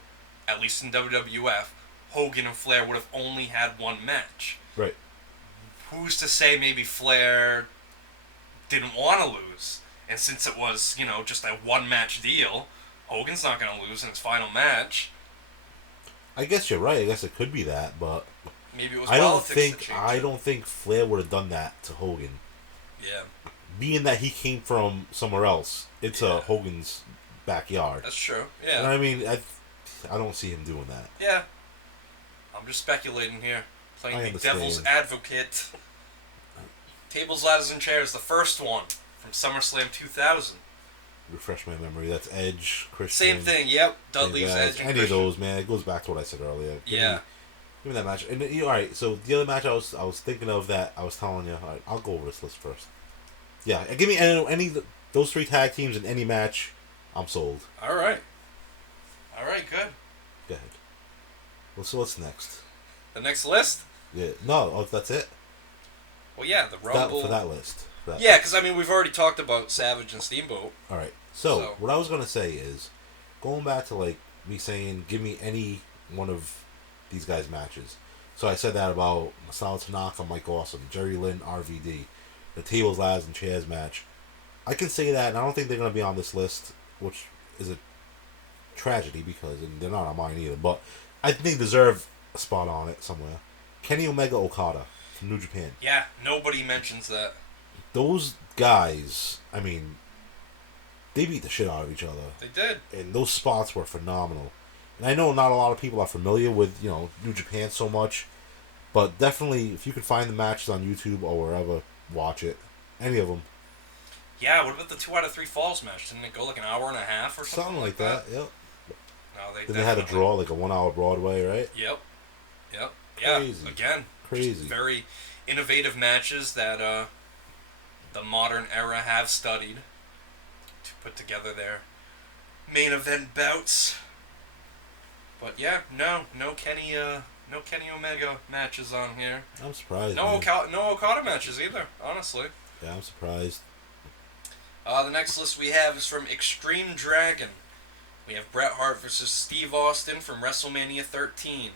at least in WWF, Hogan and Flair would have only had 1 match. Right. Who's to say maybe Flair didn't want to lose? And since it was, just a 1-match deal, Hogan's not going to lose in his final match. I guess you're right. I guess it could be that, but Maybe it was I don't politics think that changed I it. don't think Flair would have done that to Hogan. Yeah, Being that he came from somewhere else, it's Hogan's backyard. that's true. Yeah. And I mean, I don't see him doing that. Yeah. I'm just speculating here. I Playing the understand. devil's advocate. Tables, Ladders, and Chairs, the first one from SummerSlam 2000. Refresh my memory. That's Edge, Christian. Same thing, yep. Dudley's Edge and Any Christian. of those, man. It goes back to what I said earlier. Yeah. Give me that match. And all right, so the other match I was thinking of that I was telling you. All right, I'll go over this list first. Yeah, give me any those 3 tag teams in any match. I'm sold. All right, good. Go ahead. Well, so what's next? The next list? Yeah, no, that's it. Well, yeah, the Rumble. For that list. Yeah, because, I mean, we've already talked about Savage and Steamboat. All right. So what I was gonna say is, going back to like me saying, give me any one of these guys' matches. So I said that about Masao Tanaka, Mike Awesome, Jerry Lynn, RVD, the Tables, Ladders, and Chairs match. I can say that, and I don't think they're gonna be on this list, which is a tragedy because they're not on mine either. But I think they deserve a spot on it somewhere. Kenny Omega, Okada from New Japan. Yeah, nobody mentions that. Those guys, I mean, they beat the shit out of each other. They did. And those spots were phenomenal. And I know not a lot of people are familiar with, New Japan so much. But definitely, if you can find the matches on YouTube or wherever, watch it. Any of them. Yeah, what about the 2 out of 3 falls match? Didn't it go like an hour and a half or something like that? Yep. No, Then they had a draw, like a 1 hour Broadway, right? Yep. Yeah, Crazy. again. crazy. Very innovative matches that the modern era have studied to put together their main event bouts. But yeah, no Kenny Omega matches on here. I'm surprised. No man. Okada matches either, honestly. Yeah, I'm surprised. The next list we have is from Extreme Dragon. We have Bret Hart versus Steve Austin from WrestleMania 13.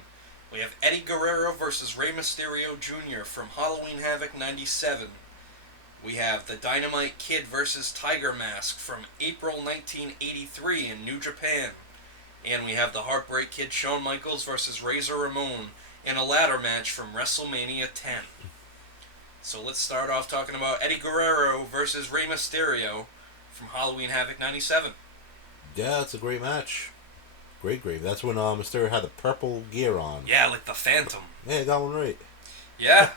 We have Eddie Guerrero versus Rey Mysterio Jr. from Halloween Havoc 97. We have the Dynamite Kid versus Tiger Mask from April 1983 in New Japan. And we have the Heartbreak Kid Shawn Michaels versus Razor Ramon in a ladder match from WrestleMania 10. So let's start off talking about Eddie Guerrero versus Rey Mysterio from Halloween Havoc 97. Yeah, it's a great match. Great. That's when Mysterio had the purple gear on. Yeah, like the Phantom. Yeah, got one right. Yeah,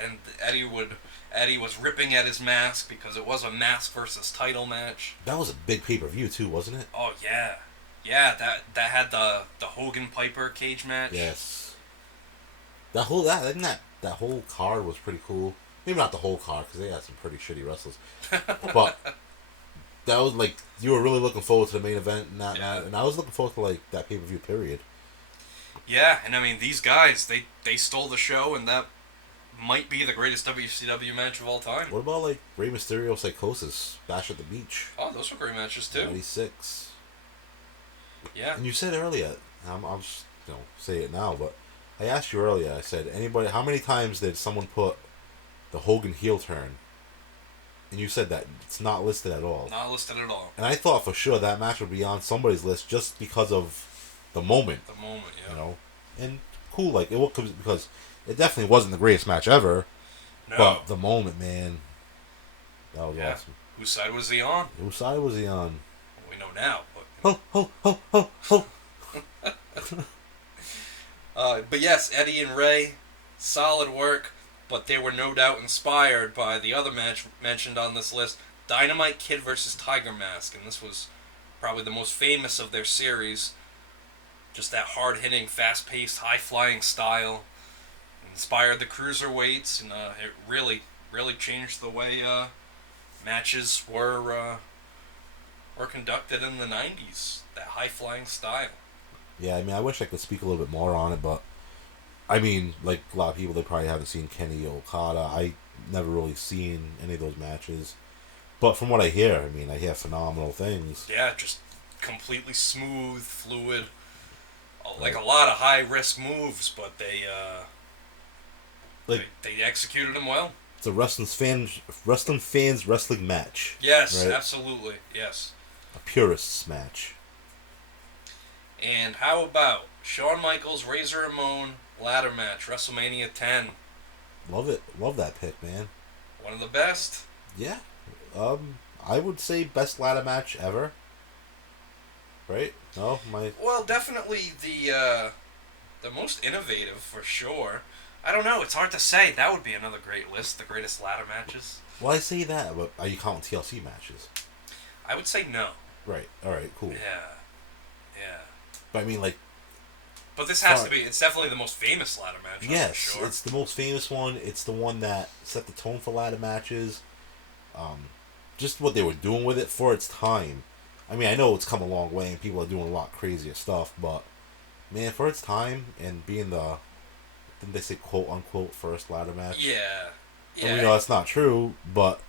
and Eddie was ripping at his mask because it was a mask versus title match. That was a big pay-per-view too, wasn't it? Oh yeah. Yeah, that had the Hogan Piper cage match. Yes. That whole card was pretty cool. Maybe not the whole card because they had some pretty shitty wrestlers, but that was like you were really looking forward to the main event and that, and I was looking forward to like that pay-per-view period. Yeah, and I mean these guys they stole the show, and that might be the greatest WCW match of all time. What about like Rey Mysterio Psychosis Bash at the Beach? Oh, those were great matches too. 96. Yeah. And you said earlier, I'll just say it now, but I asked you earlier. I said, how many times did someone put the Hogan heel turn? And you said that it's not listed at all. Not listed at all. And I thought for sure that match would be on somebody's list just because of the moment. The moment, yeah. And cool, like it was because it definitely wasn't the greatest match ever. No. But the moment, man, that was awesome. Whose side was he on? Whose side was he on? We know now, but. Ho ho ho ho ho. But yes, Eddie and Ray, solid work, but they were no doubt inspired by the other match mentioned on this list, Dynamite Kid versus Tiger Mask, and this was probably the most famous of their series. Just that hard-hitting, fast-paced, high-flying style inspired the cruiserweights, and it really changed the way matches were conducted in the 90s. That high-flying style. Yeah, I mean, I wish I could speak a little bit more on it, but I mean, like a lot of people, they probably haven't seen Kenny Okada. I never really seen any of those matches, but from what I hear, I mean, I hear phenomenal things. Yeah, just completely smooth, fluid, like a lot of high-risk moves, but they executed them well. It's a wrestling fans wrestling match. Yes, right? Absolutely, yes. A purists match. And how about Shawn Michaels, Razor Ramon ladder match, WrestleMania 10? Love it. Love that pick, man. One of the best. Yeah. I would say best ladder match ever. Right? No, Well, definitely the most innovative for sure. I don't know. It's hard to say. That would be another great list. The greatest ladder matches. Well, I say that, but are you counting TLC matches? I would say no. Right. All right. Cool. Yeah. But I mean, like. But this has to be. It's definitely the most famous ladder match. Yes, sure. It's the most famous one. It's the one that set the tone for ladder matches. Just what they were doing with it for its time. I mean, I know it's come a long way and people are doing a lot crazier stuff, but man, for its time and being the, didn't they say quote unquote first ladder match? Yeah. And we know that's not true, but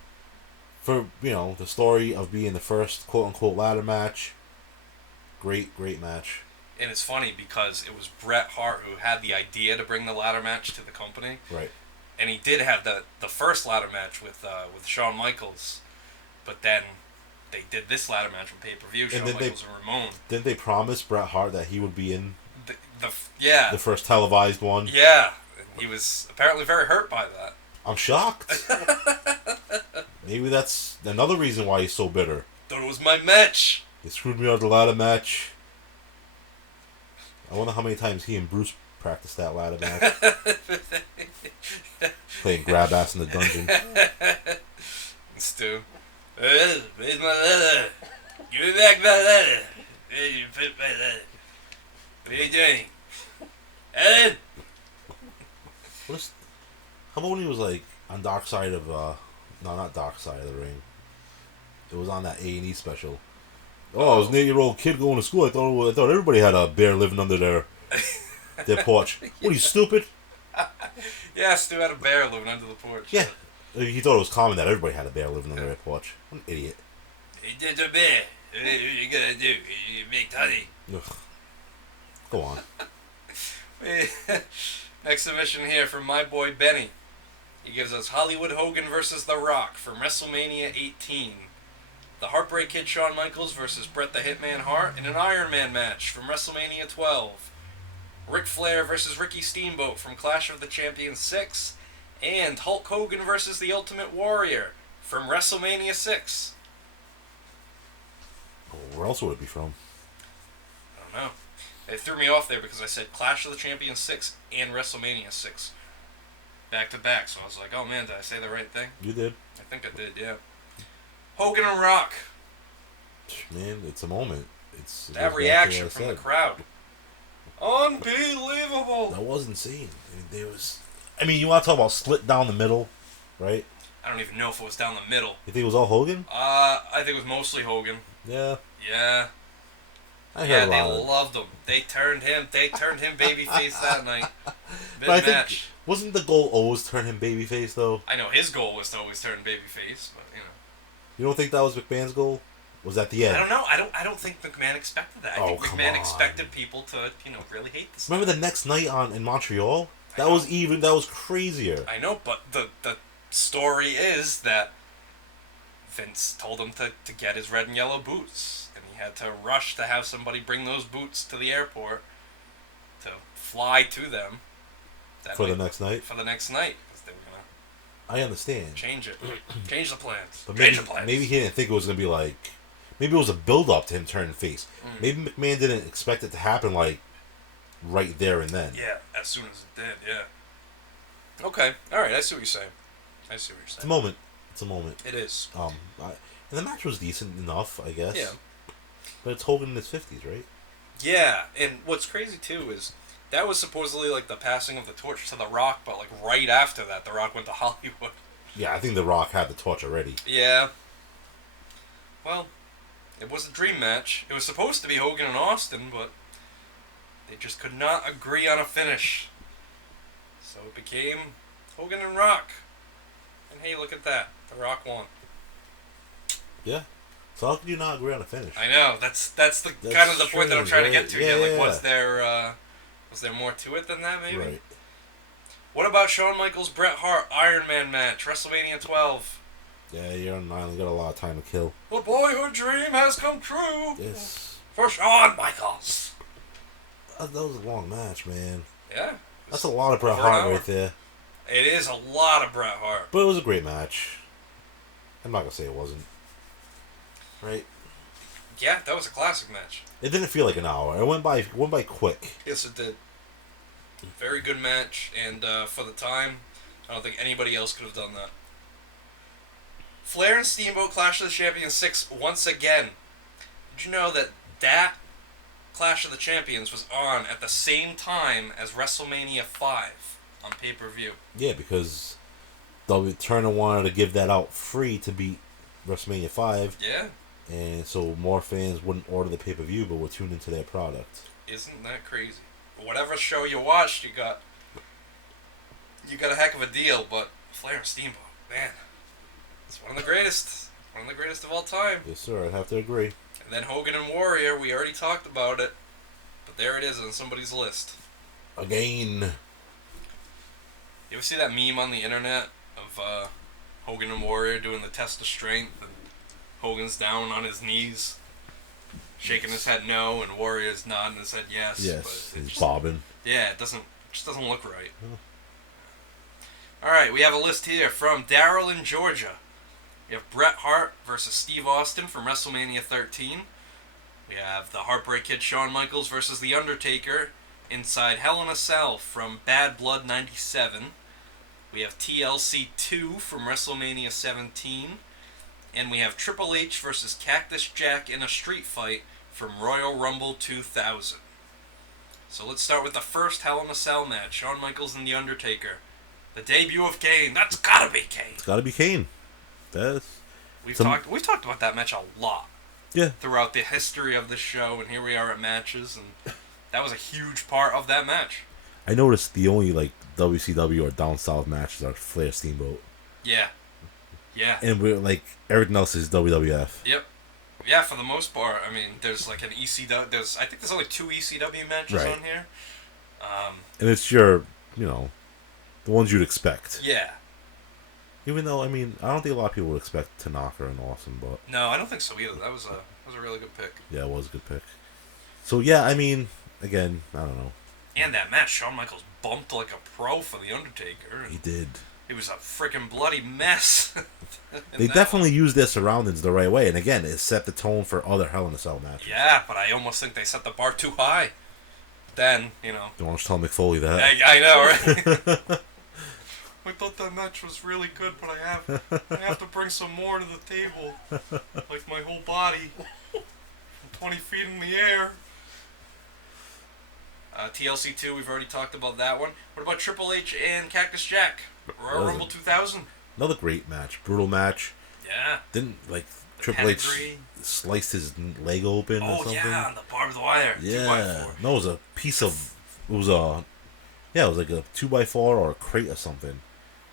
for the story of being the first quote unquote ladder match, great match. And it's funny because it was Bret Hart who had the idea to bring the ladder match to the company. Right. And he did have the first ladder match with Shawn Michaels, but then they did this ladder match on pay-per-view, Shawn Michaels and Ramon. Didn't they promise Bret Hart that he would be in the first televised one? Yeah. He was apparently very hurt by that. I'm shocked. Maybe that's another reason why he's so bitter. Thought it was my match. They screwed me out of the ladder match. I wonder how many times he and Bruce practiced that ladder match. Playing grab ass in the dungeon. Stu. Where's my ladder? Give me back my ladder. Where you put my ladder? What are you doing? Ellen? How about when he was like on Dark Side of no, not Dark Side of the Ring. It was on that A&E special. Oh, I was an 8-year-old kid going to school. I thought everybody had a bear living under their porch. What are you, stupid? Yeah, Stu had a bear living under the porch. Yeah. He thought it was common that everybody had a bear living under their porch. What an idiot. He did a bear. What are you gonna do? You make honey. Ugh. Go on. Next submission here from my boy Benny. He gives us Hollywood Hogan versus The Rock from WrestleMania 18. The Heartbreak Kid Shawn Michaels versus Bret the Hitman Hart in an Iron Man match from WrestleMania 12. Ric Flair versus Ricky Steamboat from Clash of the Champions 6. And Hulk Hogan versus The Ultimate Warrior from WrestleMania 6. Where else would it be from? I don't know. It threw me off there because I said Clash of the Champions 6 and WrestleMania 6. Back to back, so I was like, oh man, did I say the right thing? You did. I think I did, yeah. Hogan and Rock. Man, it's a moment. It's That reaction from the crowd. Unbelievable. That was insane. You want to talk about split down the middle, right? I don't even know if it was down the middle. You think it was all Hogan? I think it was mostly Hogan. Yeah. Yeah. I They loved him. They turned him babyface that night. Big but I match. think, wasn't the goal always turn him babyface, though? I know his goal was to always turn babyface, but you know. You don't think that was McMahon's goal? Was that the end? I don't know. I don't think McMahon expected that. I think McMahon expected people to, really hate this. Remember the next night in Montreal? That was crazier. I know, but the story is that Vince told him to get his red and yellow boots, and he had to rush to have somebody bring those boots to the airport to fly to them the next night. For the next night, because they were gonna. I understand. Change it. Change the plans. But Change the plans. maybe he didn't think it was gonna be like. Maybe it was a build up to him turning face. Maybe McMahon didn't expect it to happen like right there and then. Yeah, as soon as it did. Yeah. Okay. All right. I see what you're saying. It's a moment. It is. And the match was decent enough, I guess. Yeah. But it's Hogan in his 50s, right? Yeah, and what's crazy too is that was supposedly like the passing of the torch to The Rock, but like right after that, The Rock went to Hollywood. Yeah, I think The Rock had the torch already. Yeah. Well, it was a dream match. It was supposed to be Hogan and Austin, but they just could not agree on a finish. So it became Hogan and Rock. And hey, look at that. The Rock won. Yeah. So how could you not agree on a finish? I know. That's the kind of the point that I'm trying to get to. Yeah, Like, was there more to it than that, maybe? Right. What about Shawn Michaels, Bret Hart, Iron Man match, WrestleMania 12? Yeah, you're on an island. Got a lot of time to kill. The boyhood dream has come true. Yes. For Shawn Michaels. That was a long match, man. Yeah. That's a lot of Bret over an Hart hour. right there. It is a lot of Bret Hart. But it was a great match. I'm not gonna say it wasn't. Right? Yeah, that was a classic match. It didn't feel like an hour. It went by quick. Yes, it did. Very good match, and for the time, I don't think anybody else could have done that. Flair and Steamboat Clash of the Champions 6 once again. Did you know that Clash of the Champions was on at the same time as WrestleMania 5 on pay-per-view? Yeah, because Turner wanted to give that out free to beat WrestleMania 5. Yeah. And so more fans wouldn't order the pay-per-view, but would tune into their product. Isn't that crazy? Whatever show you watched, you got a heck of a deal, but Flair and Steamboat, man, it's one of the greatest of all time. Yes, sir, I'd have to agree. And then Hogan and Warrior, we already talked about it, but there it is on somebody's list. Again. You ever see that meme on the internet of Hogan and Warrior doing the test of strength, and Hogan's down on his knees, shaking his head no, and Warrior's nodding his head yes. Yes, but he's bobbing. Yeah, it just doesn't look right. Alright, we have a list here from Daryl in Georgia. We have Bret Hart versus Steve Austin from WrestleMania 13. We have the Heartbreak Kid Shawn Michaels versus The Undertaker inside Hell in a Cell from Bad Blood 97. We have TLC 2 from WrestleMania 17. And we have Triple H versus Cactus Jack in a street fight from Royal Rumble 2000. So let's start with the first Hell in a Cell match. Shawn Michaels and The Undertaker. The debut of Kane. That's gotta be Kane. It's got to be Kane. We've talked about that match a lot. Yeah. Throughout the history of the show, and here we are at matches, and that was a huge part of that match. I noticed the only like WCW or down south matches are Flair Steamboat. Yeah. Yeah. And we're like everything else is WWF. Yep. Yeah, for the most part. I mean, there's like an ECW. I think there's only 2 ECW matches Right. on here. And it's your, the ones you'd expect. Yeah. Even though, I mean, I don't think a lot of people would expect Tanaka and Awesome, but No, I don't think so either. That was a really good pick. yeah, it was a good pick. So yeah, I mean, again, I don't know. And that match, Shawn Michaels bumped like a pro for the Undertaker. He did. It was a freaking bloody mess. They definitely used their surroundings the right way, and again, it set the tone for other Hell in a Cell matches. Yeah, but I almost think they set the bar too high. Then, Don't want to tell Mick Foley that. I know, right? I thought that match was really good, but I have to bring some more to the table. Like my whole body. 20 feet in the air. TLC 2, we've already talked about that one. What about Triple H and Cactus Jack? Royal Rumble 2000? Another great match. Brutal match. Yeah. Didn't, Triple pedigree. H sliced his leg open or something? Oh, yeah, on the barbed wire. Yeah. 2x4. No, it was a piece of... It was like a 2x4 or a crate or something.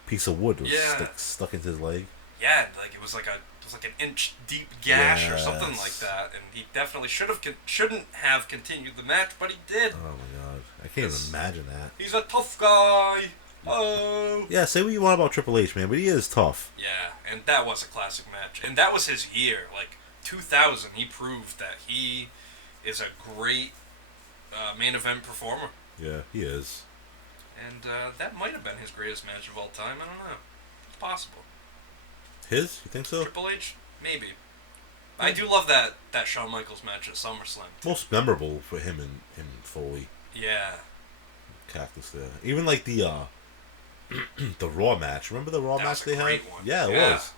Piece of wood was stuck into his leg. Yeah, like it was like an inch deep gash or something like that, and he definitely shouldn't have continued the match, but he did. Oh my god, I can't even imagine that. He's a tough guy. Oh. Yeah, say what you want about Triple H, man, but he is tough. Yeah, and that was a classic match, and that was his year. Like 2000, he proved that he is a great main event performer. Yeah, he is. And that might have been his greatest match of all time. I don't know. It's possible. His? You think so? Triple H? Maybe. I do love that Shawn Michaels match at SummerSlam. Most memorable for him and Foley. Yeah. Cactus there. Even like the the Raw match. Remember the Raw match they had? That was a great one. Yeah, it was.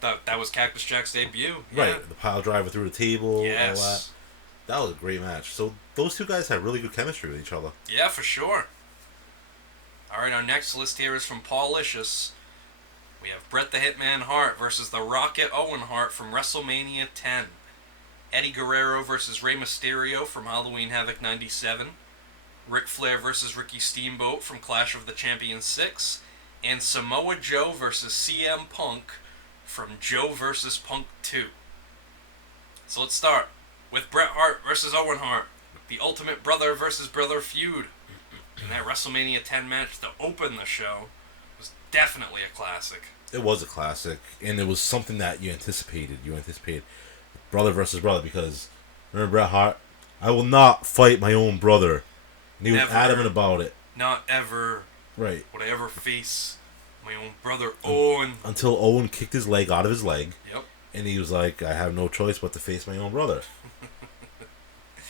That was Cactus Jack's debut. Right. Yeah. The pile driver through the table. Yes. All that. That was a great match. So those two guys had really good chemistry with each other. Yeah, for sure. All right, our next list here is from Paulicious. We have Bret the Hitman Hart versus the Rocket Owen Hart from WrestleMania 10. Eddie Guerrero versus Rey Mysterio from Halloween Havoc 97. Ric Flair versus Ricky Steamboat from Clash of the Champions 6. And Samoa Joe versus CM Punk from Joe versus Punk 2. So let's start with Bret Hart versus Owen Hart. The Ultimate Brother versus Brother feud. And that WrestleMania 10 match to open the show was definitely a classic. It was a classic, and it was something that you anticipated. You anticipated brother versus brother because remember Bret Hart? I will not fight my own brother. And he was adamant about it. Not ever Right. would I ever face my own brother Owen. Until Owen kicked his leg out of his leg. Yep. And he was like, I have no choice but to face my own brother.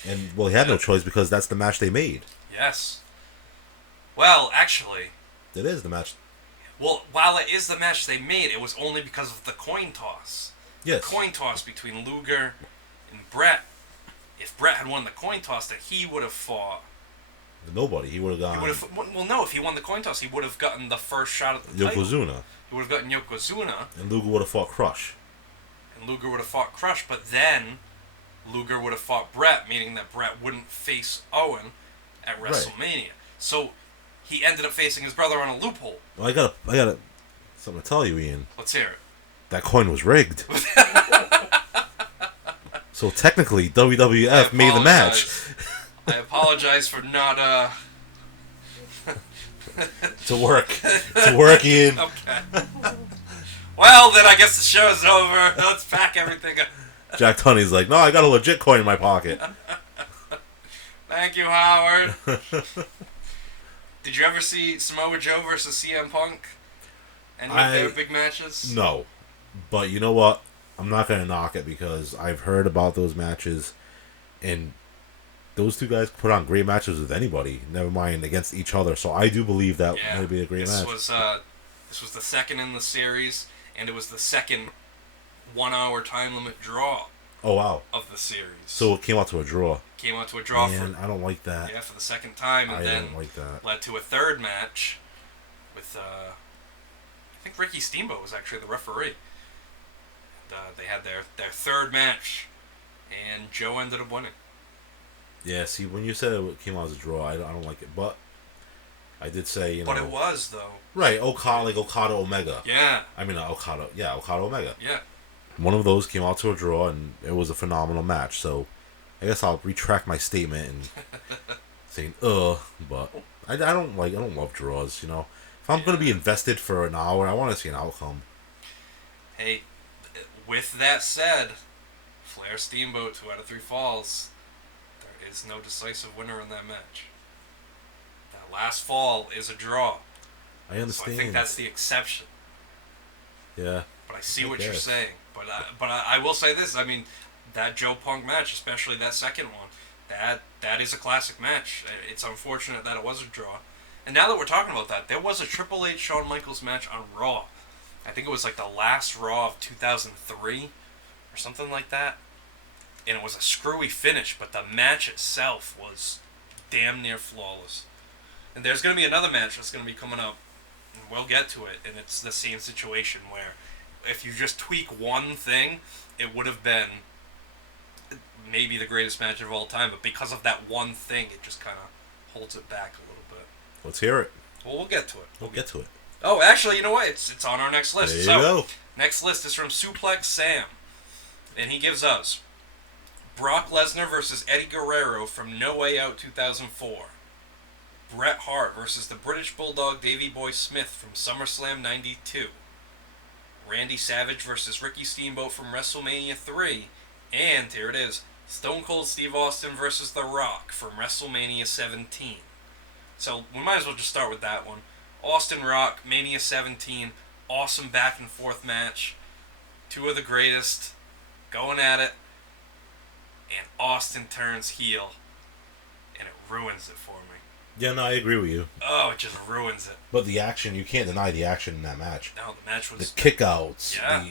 And, well, he had no choice because that's the match they made. Yes. Well, actually... It is the match. Well, while it is the match they made, it was only because of the coin toss. Yes. The coin toss between Luger and Bret. If Bret had won the coin toss, then he would have fought... Nobody. He would have gone... Well, no, if he won the coin toss, he would have gotten the first shot at the title. Yokozuna. He would have gotten Yokozuna. And Luger would have fought Crush. And Luger would have fought Crush, but then Luger would have fought Bret, meaning that Bret wouldn't face Owen at WrestleMania. Right. So he ended up facing his brother on a loophole. Well, I got something to tell you, Ian. Let's hear it. That coin was rigged. So technically, WWF made the match. I apologize for not To work, Ian. Okay. Well, then I guess the show's over. Let's pack everything up. Jack Tunney's like, no, I got a legit coin in my pocket. Thank you, Howard. Did you ever see Samoa Joe versus CM Punk? Any of their big matches? No. But you know what? I'm not going to knock it because I've heard about those matches, and those two guys put on great matches with anybody, never mind against each other. So I do believe that might be a great match. This was the second in the series, and it was the second 1 hour time limit draw. Oh, wow. Of the series. So it came out to a draw. Came out to a draw. Man, I don't like that. Yeah, for the second time, and then don't like that. led to a third match with I think Ricky Steamboat was actually the referee. And, they had their third match, and Joe ended up winning. Yeah, see, when you said it came out as a draw, I don't like it, but I did say, you know... But it was, though. Right, Okada Omega. Yeah. I mean, Okada Omega. Yeah. One of those came out to a draw, and it was a phenomenal match, so I guess I'll retract my statement and saying, but I don't love draws, you know. If I'm going to be invested for an hour, I want to see an outcome. Hey, with that said, Flair Steamboat, 2 out of 3 falls. There is no decisive winner in that match. That last fall is a draw. I understand. So I think that's the exception. Yeah. But I see what you're saying. But I will say this. I mean, that Joe Punk match, especially that second one, that is a classic match. It's unfortunate that it was a draw. And now that we're talking about that, there was a Triple H Shawn Michaels match on Raw. I think it was like the last Raw of 2003 or something like that. And it was a screwy finish, but the match itself was damn near flawless. And there's going to be another match that's going to be coming up, and we'll get to it, and it's the same situation where if you just tweak one thing, it would have been maybe the greatest match of all time, but because of that one thing, it just kind of holds it back a little bit. Let's hear it. Well, we'll get to it. We'll get to it. Oh, actually, you know what? It's on our next list. There you go. Next list is from Suplex Sam, and he gives us Brock Lesnar versus Eddie Guerrero from No Way Out 2004. Bret Hart versus the British Bulldog Davey Boy Smith from SummerSlam 92. Randy Savage versus Ricky Steamboat from WrestleMania 3. And, here it is, Stone Cold Steve Austin versus The Rock from WrestleMania 17. So, we might as well just start with that one. Austin Rock, Mania 17, awesome back and forth match. 2 of the greatest, going at it. And Austin turns heel, and it ruins it for me. Yeah, no, I agree with you. Oh, it just ruins it. But the action, you can't deny the action in that match. No, the match was... The kickouts, Yeah.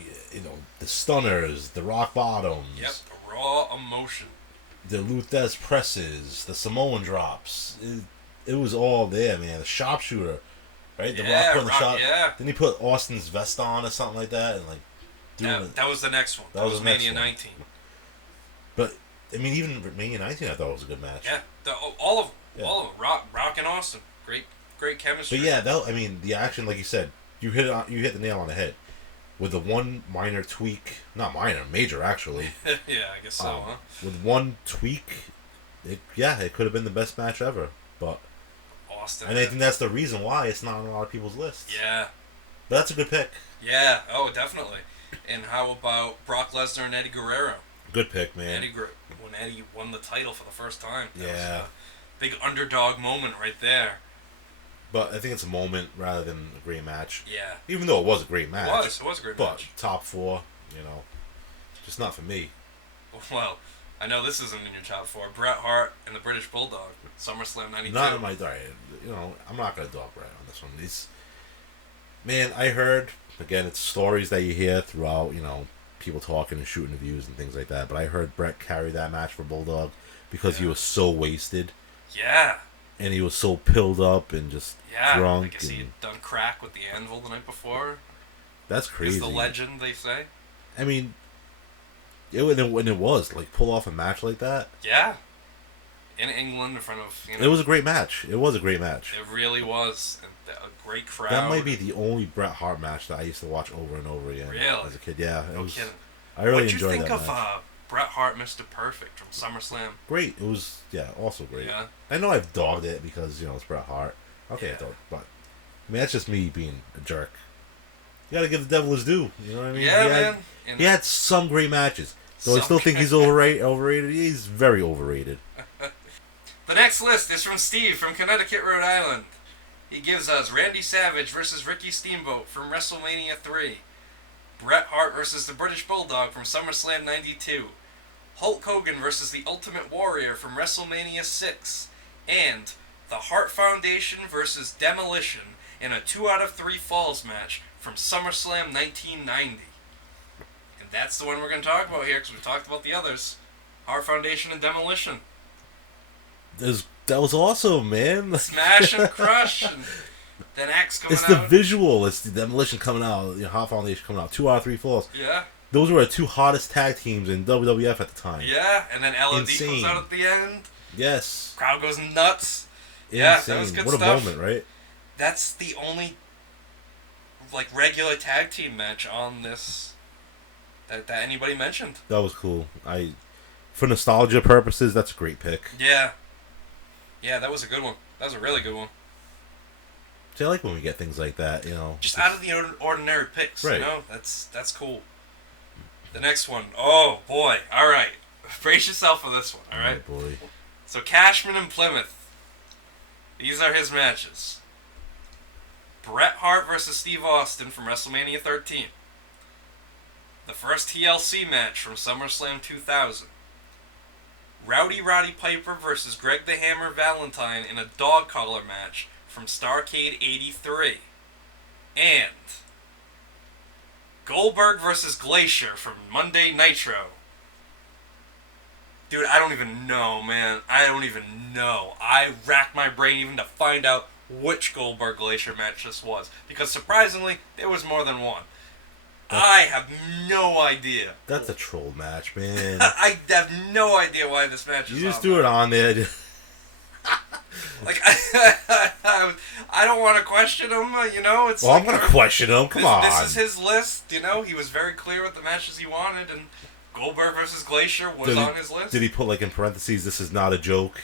the stunners, the rock bottoms. Yep, the raw emotion. The Luthez presses, the Samoan drops. It was all there, man. The sharpshooter, right? The Yeah, Rock putting the Rock, shot. yeah. Then he put Austin's vest on or something like that, and like That was the next one. That was the next Mania one. 19. But I mean, even Mania 19, I thought was a good match. Yeah, all of them. Yeah. All of them. Rock and Austin. Great chemistry. But yeah, I mean, the action, like you said, you hit the nail on the head. With the one minor tweak, not minor, major actually. Yeah, I guess so, huh? With one tweak, it could have been the best match ever. But Austin. and I think that's the reason why it's not on a lot of people's lists. Yeah. But that's a good pick. Yeah, oh, definitely. And how about Brock Lesnar and Eddie Guerrero? Good pick, man. When Eddie won the title for the first time. That was Yeah. a big underdog moment right there. But I think it's a moment rather than a great match. Yeah. Even though it was a great match. It was a great but match. top 4, just not for me. Well, I know this isn't in your top 4. Bret Hart and the British Bulldog, SummerSlam 92. Not in my I'm not gonna dog Bret on this one. Man, I heard again, it's stories that you hear throughout, people talking and shooting the views and things like that. But I heard Bret carry that match for Bulldog because he was so wasted. Yeah. And he was so pilled up and just drunk. I guess he had done crack with the anvil the night before. That's crazy. It's the legend, they say. I mean, when it was like pull off a match like that. Yeah. In England, in front of It was a great match. It was a great match. It really was. A great crowd. That might be the only Bret Hart match that I used to watch over and over again. Really? As a kid, yeah. No kidding. I really What'd enjoyed that you think match. of Bret Hart, Mr. Perfect from SummerSlam? Great. It was, also great. Yeah. I know I've dogged it because, it's Bret Hart. Okay, Yeah. I thought, but I mean, that's just me being a jerk. You gotta give the devil his due. You know what I mean? Yeah, he man. He had some great matches. So I still think he's overrated. He's very overrated. The next list is from Steve from Connecticut, Rhode Island. He gives us Randy Savage versus Ricky Steamboat from WrestleMania 3. Bret Hart versus the British Bulldog from SummerSlam 92. Hulk Hogan versus the Ultimate Warrior from WrestleMania 6. And the Hart Foundation versus Demolition in a 2 out of 3 falls match from SummerSlam 1990. And that's the one we're going to talk about here because we talked about the others. Hart Foundation and Demolition. That was awesome, man. Smash and crush. And Then X coming It's out. the visual. It's the Demolition coming out. Hot Foundation coming out. 2 out of 3 falls. Yeah. Those were the 2 hottest tag teams in WWF at the time. Yeah, and then LOD Insane. comes out at the end. Yes. Crowd goes nuts. Yeah, that was good What stuff. a moment, right? That's the only regular tag team match on this that anybody mentioned. That was cool. For nostalgia purposes, that's a great pick. Yeah. Yeah, that was a good one. That was a really good one. See, I like when we get things like that, Just out of the ordinary picks, Right. That's cool. The next one. Oh, boy. All right. Brace yourself for this one, all right? Oh, boy. So, Cashman and Plymouth. These are his matches. Bret Hart versus Steve Austin from WrestleMania 13. The first TLC match from SummerSlam 2000. Rowdy Roddy Piper versus Greg the Hammer Valentine in a dog collar match from Starrcade 83. And Goldberg versus Glacier from Monday Nitro. Dude, I don't even know, man. I don't even know. I racked my brain even to find out which Goldberg Glacier match this was. Because surprisingly, there was more than one. I have no idea. That's a troll match, man. I have no idea why this match is You just on threw it on there. Like, I don't want to question him, It's Well, I'm going to question him. Come on. This is his list, He was very clear with the matches he wanted, and Goldberg versus Glacier was on his list. Did he put, in parentheses, this is not a joke?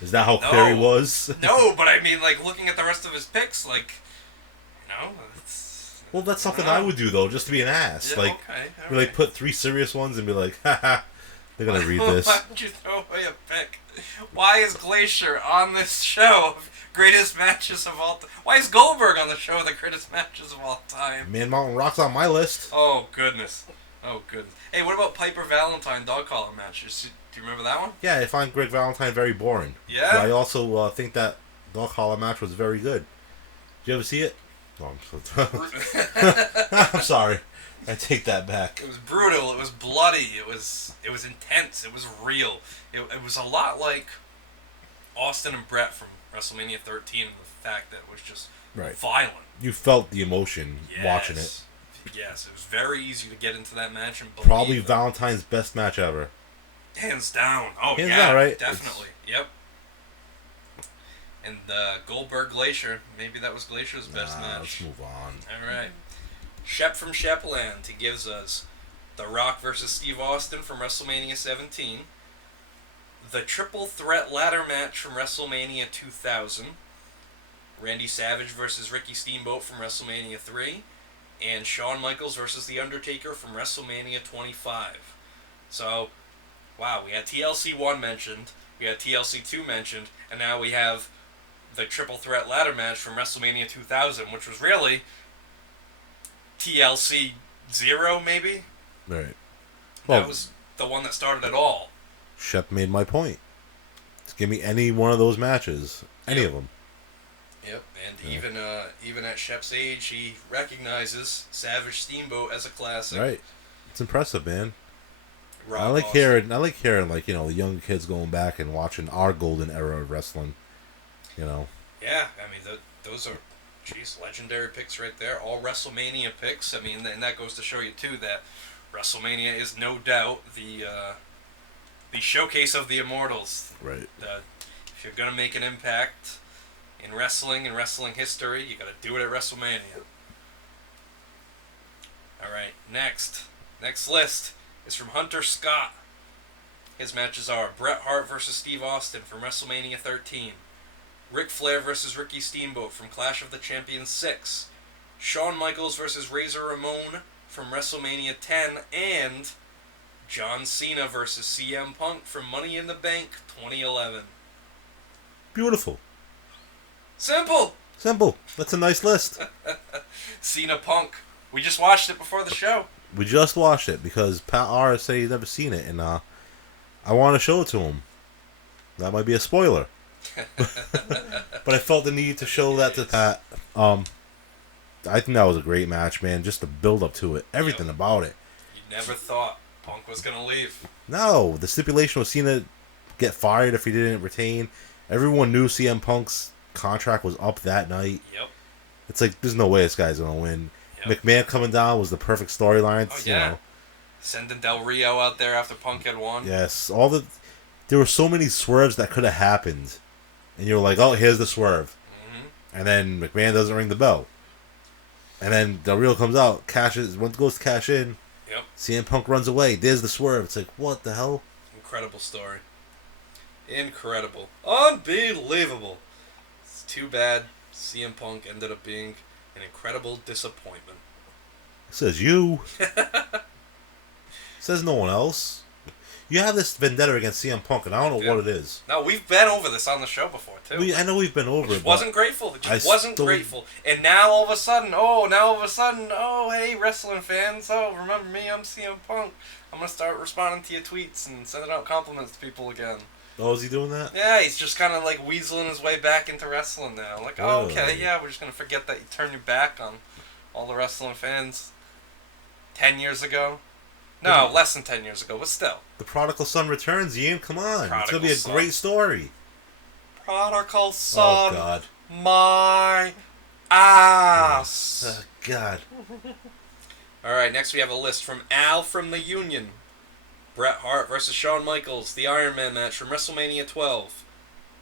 Is that how clear he was? No, but I mean, looking at the rest of his picks, it's... Well, that's something I would do, though, just to be an ass. Yeah, okay. Put 3 serious ones and be like, haha, they're going to read this. Why would you throw away a pick? Why is Glacier on this show of greatest matches of all time? Why is Goldberg on the show of the greatest matches of all time? Man Mountain Rock's on my list. Oh, goodness. Hey, what about Piper Valentine dog collar match? Do you remember that one? Yeah, I find Greg Valentine very boring. Yeah? But I also think that dog collar match was very good. Did you ever see it? No, I'm sorry. I take that back. It was brutal. It was bloody. It was intense. It was real. It was a lot like Austin and Bret from WrestleMania 13 and the fact that it was just violent. You felt the emotion watching it. Yes, it was very easy to get into that match and believe Probably it. Valentine's best match ever. Hands down. Oh, Hands yeah, down, right? Definitely. Yep. And Goldberg Glacier, maybe that was Glacier's best match. Let's move on. All right. Shep from Shepland, he gives us The Rock versus Steve Austin from WrestleMania 17, the Triple Threat Ladder match from WrestleMania 2000, Randy Savage versus Ricky Steamboat from WrestleMania 3, and Shawn Michaels versus The Undertaker from WrestleMania 25. So, wow, we had TLC 1 mentioned, we had TLC 2 mentioned, and now we have the Triple Threat Ladder match from WrestleMania 2000, which was really TLC 0, maybe? Right. That was the one that started it all. Shep made my point. Just give me any one of those matches. Any of them. Yep, and even at Shep's age, he recognizes Savage Steamboat as a classic. Right. It's impressive, man. Rock I like Austin. hearing the young kids going back and watching our golden era of wrestling. Yeah, I mean, those are, legendary picks right there. All WrestleMania picks. I mean, and that goes to show you, too, that WrestleMania is no doubt the showcase of the immortals. Right. If you're going to make an impact in wrestling and wrestling history, you got to do it at WrestleMania. All right, next list is from Hunter Scott. His matches are Bret Hart versus Steve Austin from WrestleMania 13, Ric Flair versus Ricky Steamboat from Clash of the Champions 6, Shawn Michaels versus Razor Ramon from WrestleMania 10, and John Cena versus CM Punk from Money in the Bank 2011. Beautiful. Simple! That's a nice list. Cena Punk. We just watched it before the show. We just watched it because Pat R said he'd never seen it, and I want to show it to him. That might be a spoiler. But I felt the need to show that to Pat. I think that was a great match, man. Just the build up to it. Everything about it. You never thought Punk was going to leave. No, the stipulation was Cena get fired if he didn't retain. Everyone knew CM Punk's contract was up that night. Yep. It's like there's no way this guy's gonna win. Yep. McMahon coming down was the perfect storyline. Oh yeah. Sending Del Rio out there after Punk had won. Yes, there were so many swerves that could have happened, and you're like, oh, here's the swerve, and then McMahon doesn't ring the bell, and then Del Rio comes out, goes to cash in. Yep. CM Punk runs away. There's the swerve. It's like, what the hell? Incredible story. Incredible. Unbelievable. It's too bad CM Punk ended up being an incredible disappointment. Says you. Says no one else. You have this vendetta against CM Punk, and I don't know what it is. No, we've been over this on the show before, too. I know we've been over it. Wasn't grateful. It just wasn't grateful. And now all of a sudden, oh, hey, wrestling fans, remember me, I'm CM Punk. I'm going to start responding to your tweets and sending out compliments to people again. Oh, is he doing that? Yeah, he's just kind of like weaseling his way back into wrestling now. Like, oh, okay, yeah, we're just going to forget that you turned your back on all the wrestling fans 10 years ago. No, less than 10 years ago, but still. The Prodigal Son returns, Ian. Come on. It's going to be a great story. Prodigal Son. Oh, God. My ass. Oh, God. Alright, next we have a list from Al from the Union. Bret Hart versus Shawn Michaels, the Iron Man match from WrestleMania 12.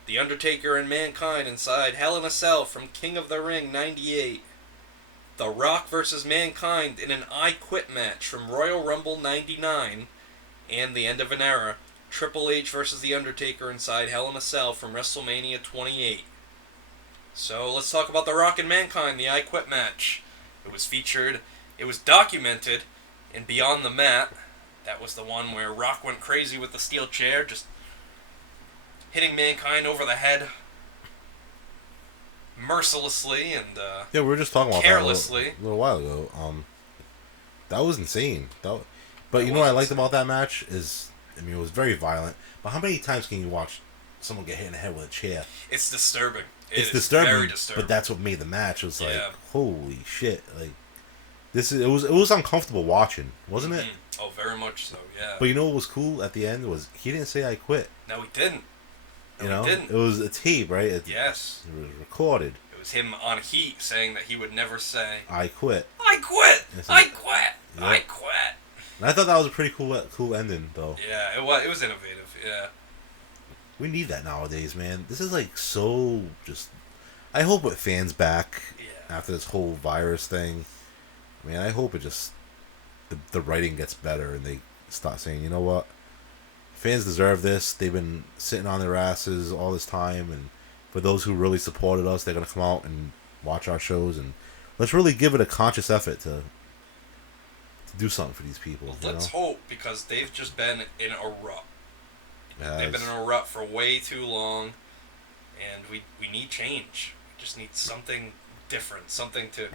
The Undertaker and Mankind inside Hell in a Cell from King of the Ring 98. The Rock versus Mankind in an I Quit match from Royal Rumble 99. And the end of an era, Triple H versus The Undertaker inside Hell in a Cell from WrestleMania 28. So let's talk about The Rock and Mankind, the I Quit match. It was documented in Beyond the Mat. That was the one where Rock went crazy with the steel chair, just hitting Mankind over the head mercilessly and yeah, we were just talking about carelessly. That a little while ago. That was insane. But you know what I liked about that match is, I mean, it was very violent. But how many times can you watch someone get hit in the head with a chair? It's disturbing. It's disturbing. Very disturbing. But that's what made the match. It was like, holy shit! Like it was uncomfortable watching, wasn't it? Oh, very much so. Yeah. But you know what was cool at the end was he didn't say I quit. No, he didn't. He didn't. It was a tape, right? Yes. It was recorded. It was him on Heat saying that he would never say I quit. I quit. I quit. Yep. I quit. And I thought that was a pretty cool ending, though. Yeah, it was innovative. Yeah. We need that nowadays, man. This is like so just. I hope with fans back after this whole virus thing. I mean, I hope it just the writing gets better and they start saying, you know what, fans deserve this. They've been sitting on their asses all this time, and for those who really supported us, they're gonna come out and watch our shows, and let's really give it a conscious effort to do something for these people. Let's hope, because they've just been in a rut. Yes. They've been in a rut for way too long, and we need change. We just need something different, something to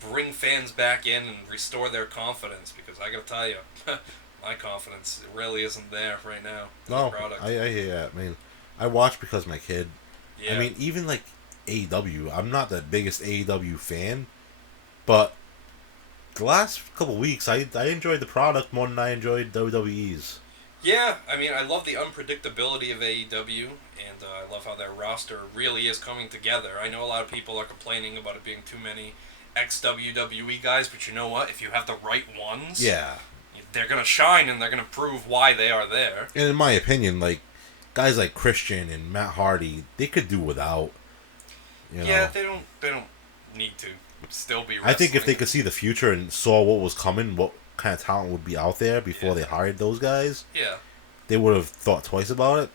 bring fans back in and restore their confidence, because I gotta tell you, my confidence really isn't there right now. No, I hear that. I mean, I watch because of my kid. Yeah. I mean, even like AEW, I'm not the biggest AEW fan, but the last couple weeks, I enjoyed the product more than I enjoyed WWE's. Yeah, I mean, I love the unpredictability of AEW, and I love how their roster really is coming together. I know a lot of people are complaining about it being too many ex-WWE guys, but you know what? If you have the right ones, they're going to shine, and they're going to prove why they are there. And in my opinion, like, guys like Christian and Matt Hardy, they could do without. Yeah, they don't need to still be wrestling. I think if they could see the future and saw what was coming, what kind of talent would be out there before they hired those guys, they would have thought twice about it.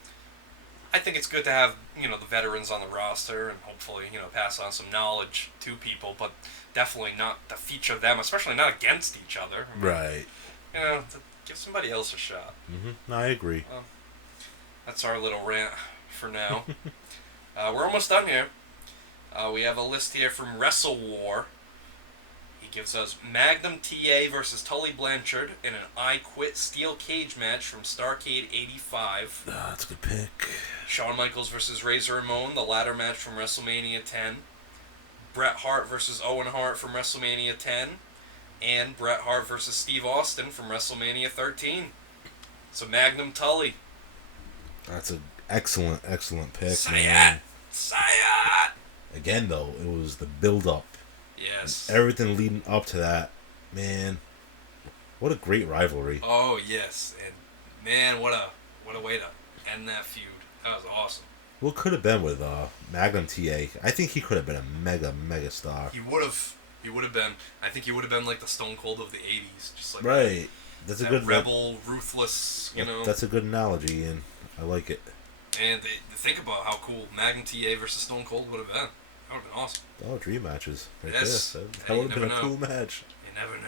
I think it's good to have, the veterans on the roster and hopefully, pass on some knowledge to people, but definitely not to feature them, especially not against each other. I mean, right. To give somebody else a shot. Mm-hmm. No, I agree. Well, that's our little rant for now. We're almost done here. We have a list here from Wrestle War. He gives us Magnum TA versus Tully Blanchard in an I Quit steel cage match from Starrcade 85. That's a good pick. Shawn Michaels versus Razor Ramon, the ladder match from WrestleMania 10. Bret Hart versus Owen Hart from WrestleMania 10. And Bret Hart versus Steve Austin from WrestleMania 13. So Magnum Tully. That's an excellent pick. Say it! Again, though, it was the build-up Yes. Everything leading up to that, man. What a great rivalry. Oh yes, and man, what a way to end that feud. That was awesome. What could have been with Magnum TA? I think he could have been a mega star. He would have. He would have been. I think he would have been like the Stone Cold of the '80s, just like Right. That's a that good rebel, ruthless. You know. That's a good analogy, and I like it. And think about how cool Magnum TA versus Stone Cold would have been. That would have been awesome. Oh, dream matches. Right Yes. there. Hey, That you would have been a never know. cool match. You never know.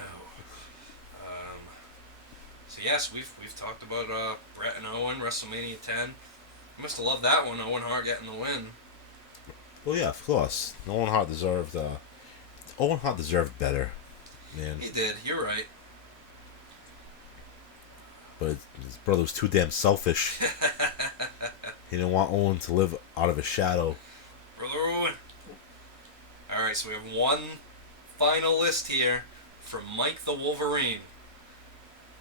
So yes, we've talked about Bret and Owen, WrestleMania 10. I must have loved that one. Owen Hart getting the win. Well, yeah, of course. Owen Hart deserved. Owen Hart deserved better, man. He did. You're right. But his brother was too damn selfish. He didn't want Owen to live out of his shadow. Brother Owen. All right, so we have one final list here from Mike the Wolverine.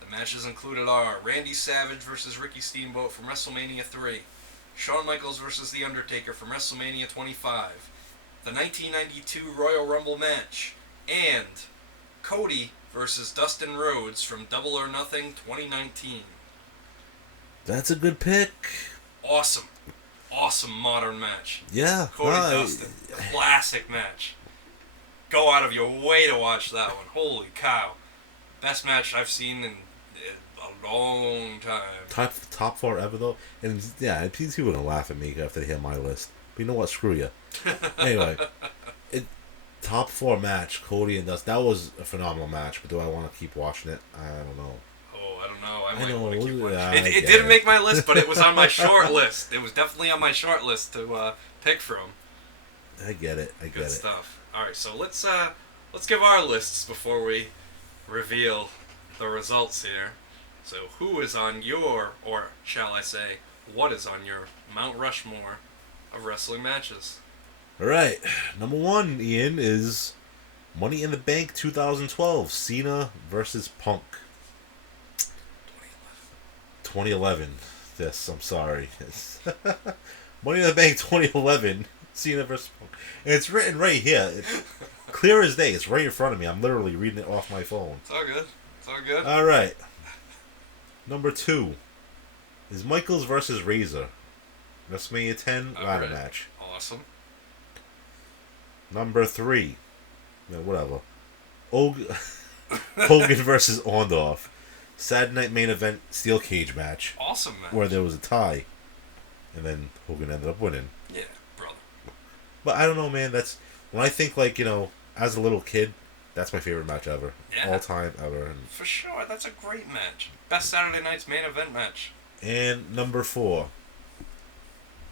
The matches included are Randy Savage versus Ricky Steamboat from WrestleMania 3, Shawn Michaels versus The Undertaker from WrestleMania 25, the 1992 Royal Rumble match, and Cody versus Dustin Rhodes from Double or Nothing 2019. That's a good pick. Awesome modern match. Yeah. Cody Dustin, classic match. Go out of your way to watch that one. Holy cow. Best match I've seen in a long time. Top 4 ever, though. And, yeah, people are going to laugh at me after they hear my list. But you know what? Screw you. Anyway. Top 4 match, Cody and Dustin. That was a phenomenal match, but do I want to keep watching it? I don't know. Oh, I don't know. I I might know, want to keep watching. yeah, It I didn't get make my list, but it was on my short list. It was definitely on my short list to pick from. I get it. Good stuff. All right, so let's give our lists before we reveal the results here. So, who is on your, or shall I say, what is on your Mount Rushmore of wrestling matches? All right. Number 1, Ian, is Money in the Bank 2012. Cena versus Punk. 2011. Yes, I'm sorry. Money in the Bank 2011. Cena versus Punk. And it's written right here. It's clear as day. It's right in front of me. I'm literally reading it off my phone. It's all good. It's all good. All right. Number 2 is Michaels versus Razor. WrestleMania 10 ladder Alright. match. Awesome. Number 3. Yeah, whatever. Hogan versus Orndorff. Saturday Night Main Event Steel Cage match. Awesome match. Where there was a tie. And then Hogan ended up winning. Yeah, brother. But I don't know, man. That's when I think, like, as a little kid, that's my favorite match ever. Yeah. All time ever. And For sure, that's a great match. Best Saturday night's main event match. And number 4.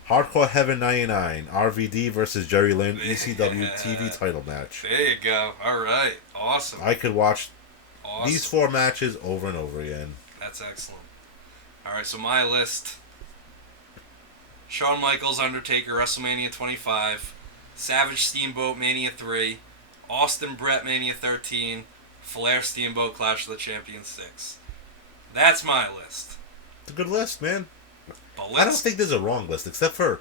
Hardcore Heaven 99. RVD versus Jerry Lynn. ECW TV title match. There you go. All right. Awesome. I could watch Awesome. these 4 matches over and over again. That's excellent. All right, so my list: Shawn Michaels, Undertaker, WrestleMania 25, Savage Steamboat, Mania 3, Austin Bret, Mania 13, Flair Steamboat, Clash of the Champions 6. That's my list. It's a good list, man. But I don't think there's a wrong list, except for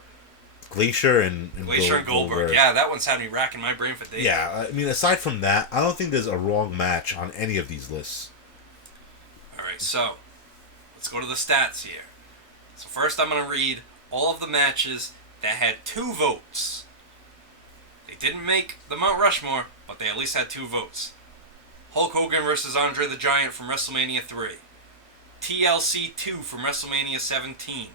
Glacier and Glacier and Goldberg. Yeah, that one's had me racking my brain for days. Yeah, I mean, aside from that, I don't think there's a wrong match on any of these lists. All right, so let's go to the stats here. So first I'm going to read all of the matches that had 2 votes. They didn't make the Mount Rushmore, but they at least had 2 votes. Hulk Hogan versus Andre the Giant from WrestleMania 3. TLC 2 from WrestleMania 17.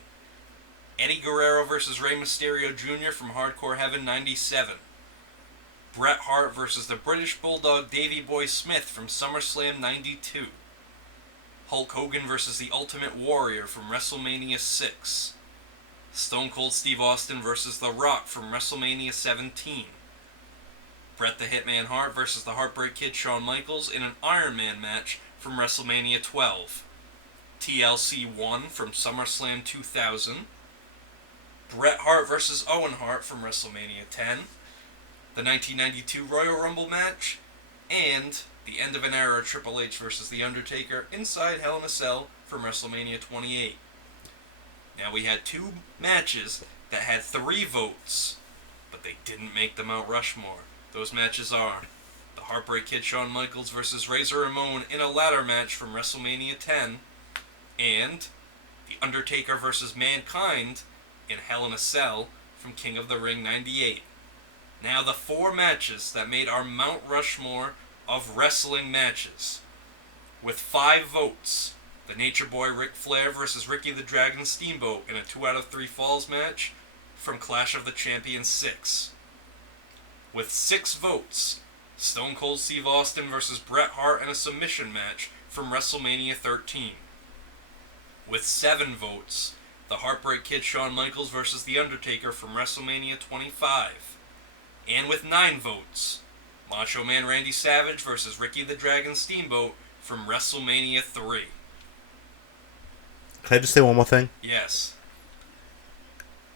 Eddie Guerrero versus Rey Mysterio Jr. from Hardcore Heaven 97. Bret Hart versus the British Bulldog Davey Boy Smith from SummerSlam 92. Hulk Hogan versus the Ultimate Warrior from WrestleMania 6. Stone Cold Steve Austin versus The Rock from WrestleMania 17. Bret the Hitman Hart versus the Heartbreak Kid Shawn Michaels in an Iron Man match from WrestleMania 12. TLC 1 from SummerSlam 2000. Bret Hart versus Owen Hart from WrestleMania 10. The 1992 Royal Rumble match. And the end of an era Triple H versus The Undertaker inside Hell in a Cell from WrestleMania 28. Now we had 2 matches that had 3 votes, but they didn't make the Mount Rushmore. Those matches are the Heartbreak Kid Shawn Michaels versus Razor Ramon in a ladder match from WrestleMania 10, and The Undertaker versus Mankind in Hell in a Cell from King of the Ring 98. Now the 4 matches that made our Mount Rushmore of wrestling matches. With 5 votes, the Nature Boy Ric Flair versus Ricky the Dragon Steamboat in a 2 out of 3 falls match from Clash of the Champions 6. With 6 votes, Stone Cold Steve Austin versus Bret Hart in a submission match from WrestleMania 13. With 7 votes, the Heartbreak Kid Shawn Michaels versus The Undertaker from WrestleMania 25. And with 9 votes, Macho Man Randy Savage versus Ricky the Dragon Steamboat from WrestleMania 3. Can I just say one more thing? Yes.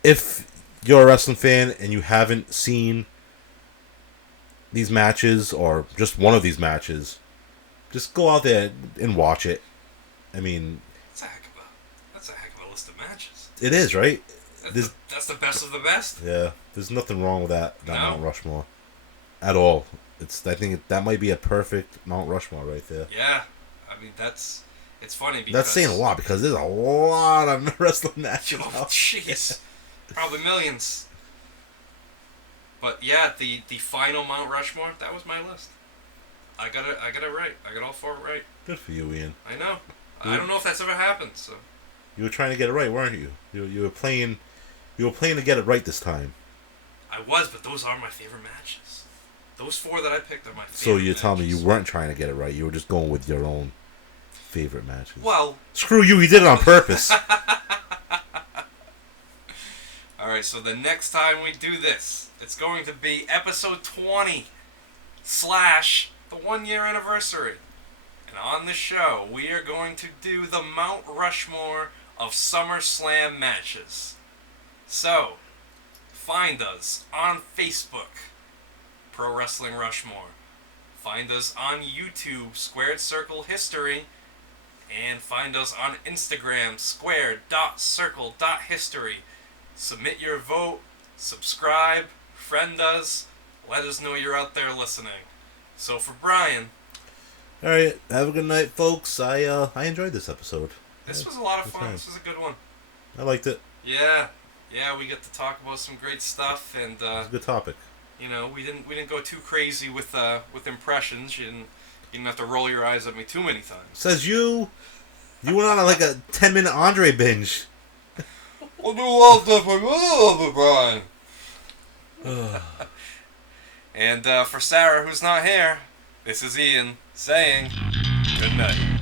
If you're a wrestling fan and you haven't seen these matches or just one of these matches, just go out there and watch it. I mean, That's a heck of a list of matches. it is, right? That's the best of the best. Yeah, there's nothing wrong with that No. Mount Rushmore at all. I think that might be a perfect Mount Rushmore right there. Yeah. I mean, it's funny because... That's saying a lot because there's a lot of wrestling matches. Oh, jeez. Probably millions. But yeah, the final Mount Rushmore, that was my list. I got it right. I got all 4 right. Good for you, Ian. I know. I don't know if that's ever happened, so... You were trying to get it right, weren't you? You were playing to get it right this time. I was, but those are my favorite matches. Those 4 that I picked are my favorite So you're telling me matches. you weren't trying to get it right. You were just going with your own favorite matches. Well... Screw you, he did it on purpose. Alright, so the next time we do this, it's going to be episode 20 / the 1-year anniversary. And on the show, we are going to do the Mount Rushmore of SummerSlam matches. So, find us on Facebook, Pro Wrestling Rushmore. Find us on YouTube, Squared Circle History. And find us on Instagram, squared.circle.history. Submit your vote, subscribe, friend us, let us know you're out there listening. So for Brian... Alright, have a good night, folks. I enjoyed this episode. This was a lot of Good fun. time. This was a good one. I liked it. Yeah, we got to talk about some great stuff, and It was a good topic. you know, we didn't go too crazy with impressions. You didn't have to roll your eyes at me too many times. Says you. You went on like a 10-minute Andre binge. I'll do a lot of stuff. I love it, Brian. And for Sarah, who's not here, this is Ian saying good night.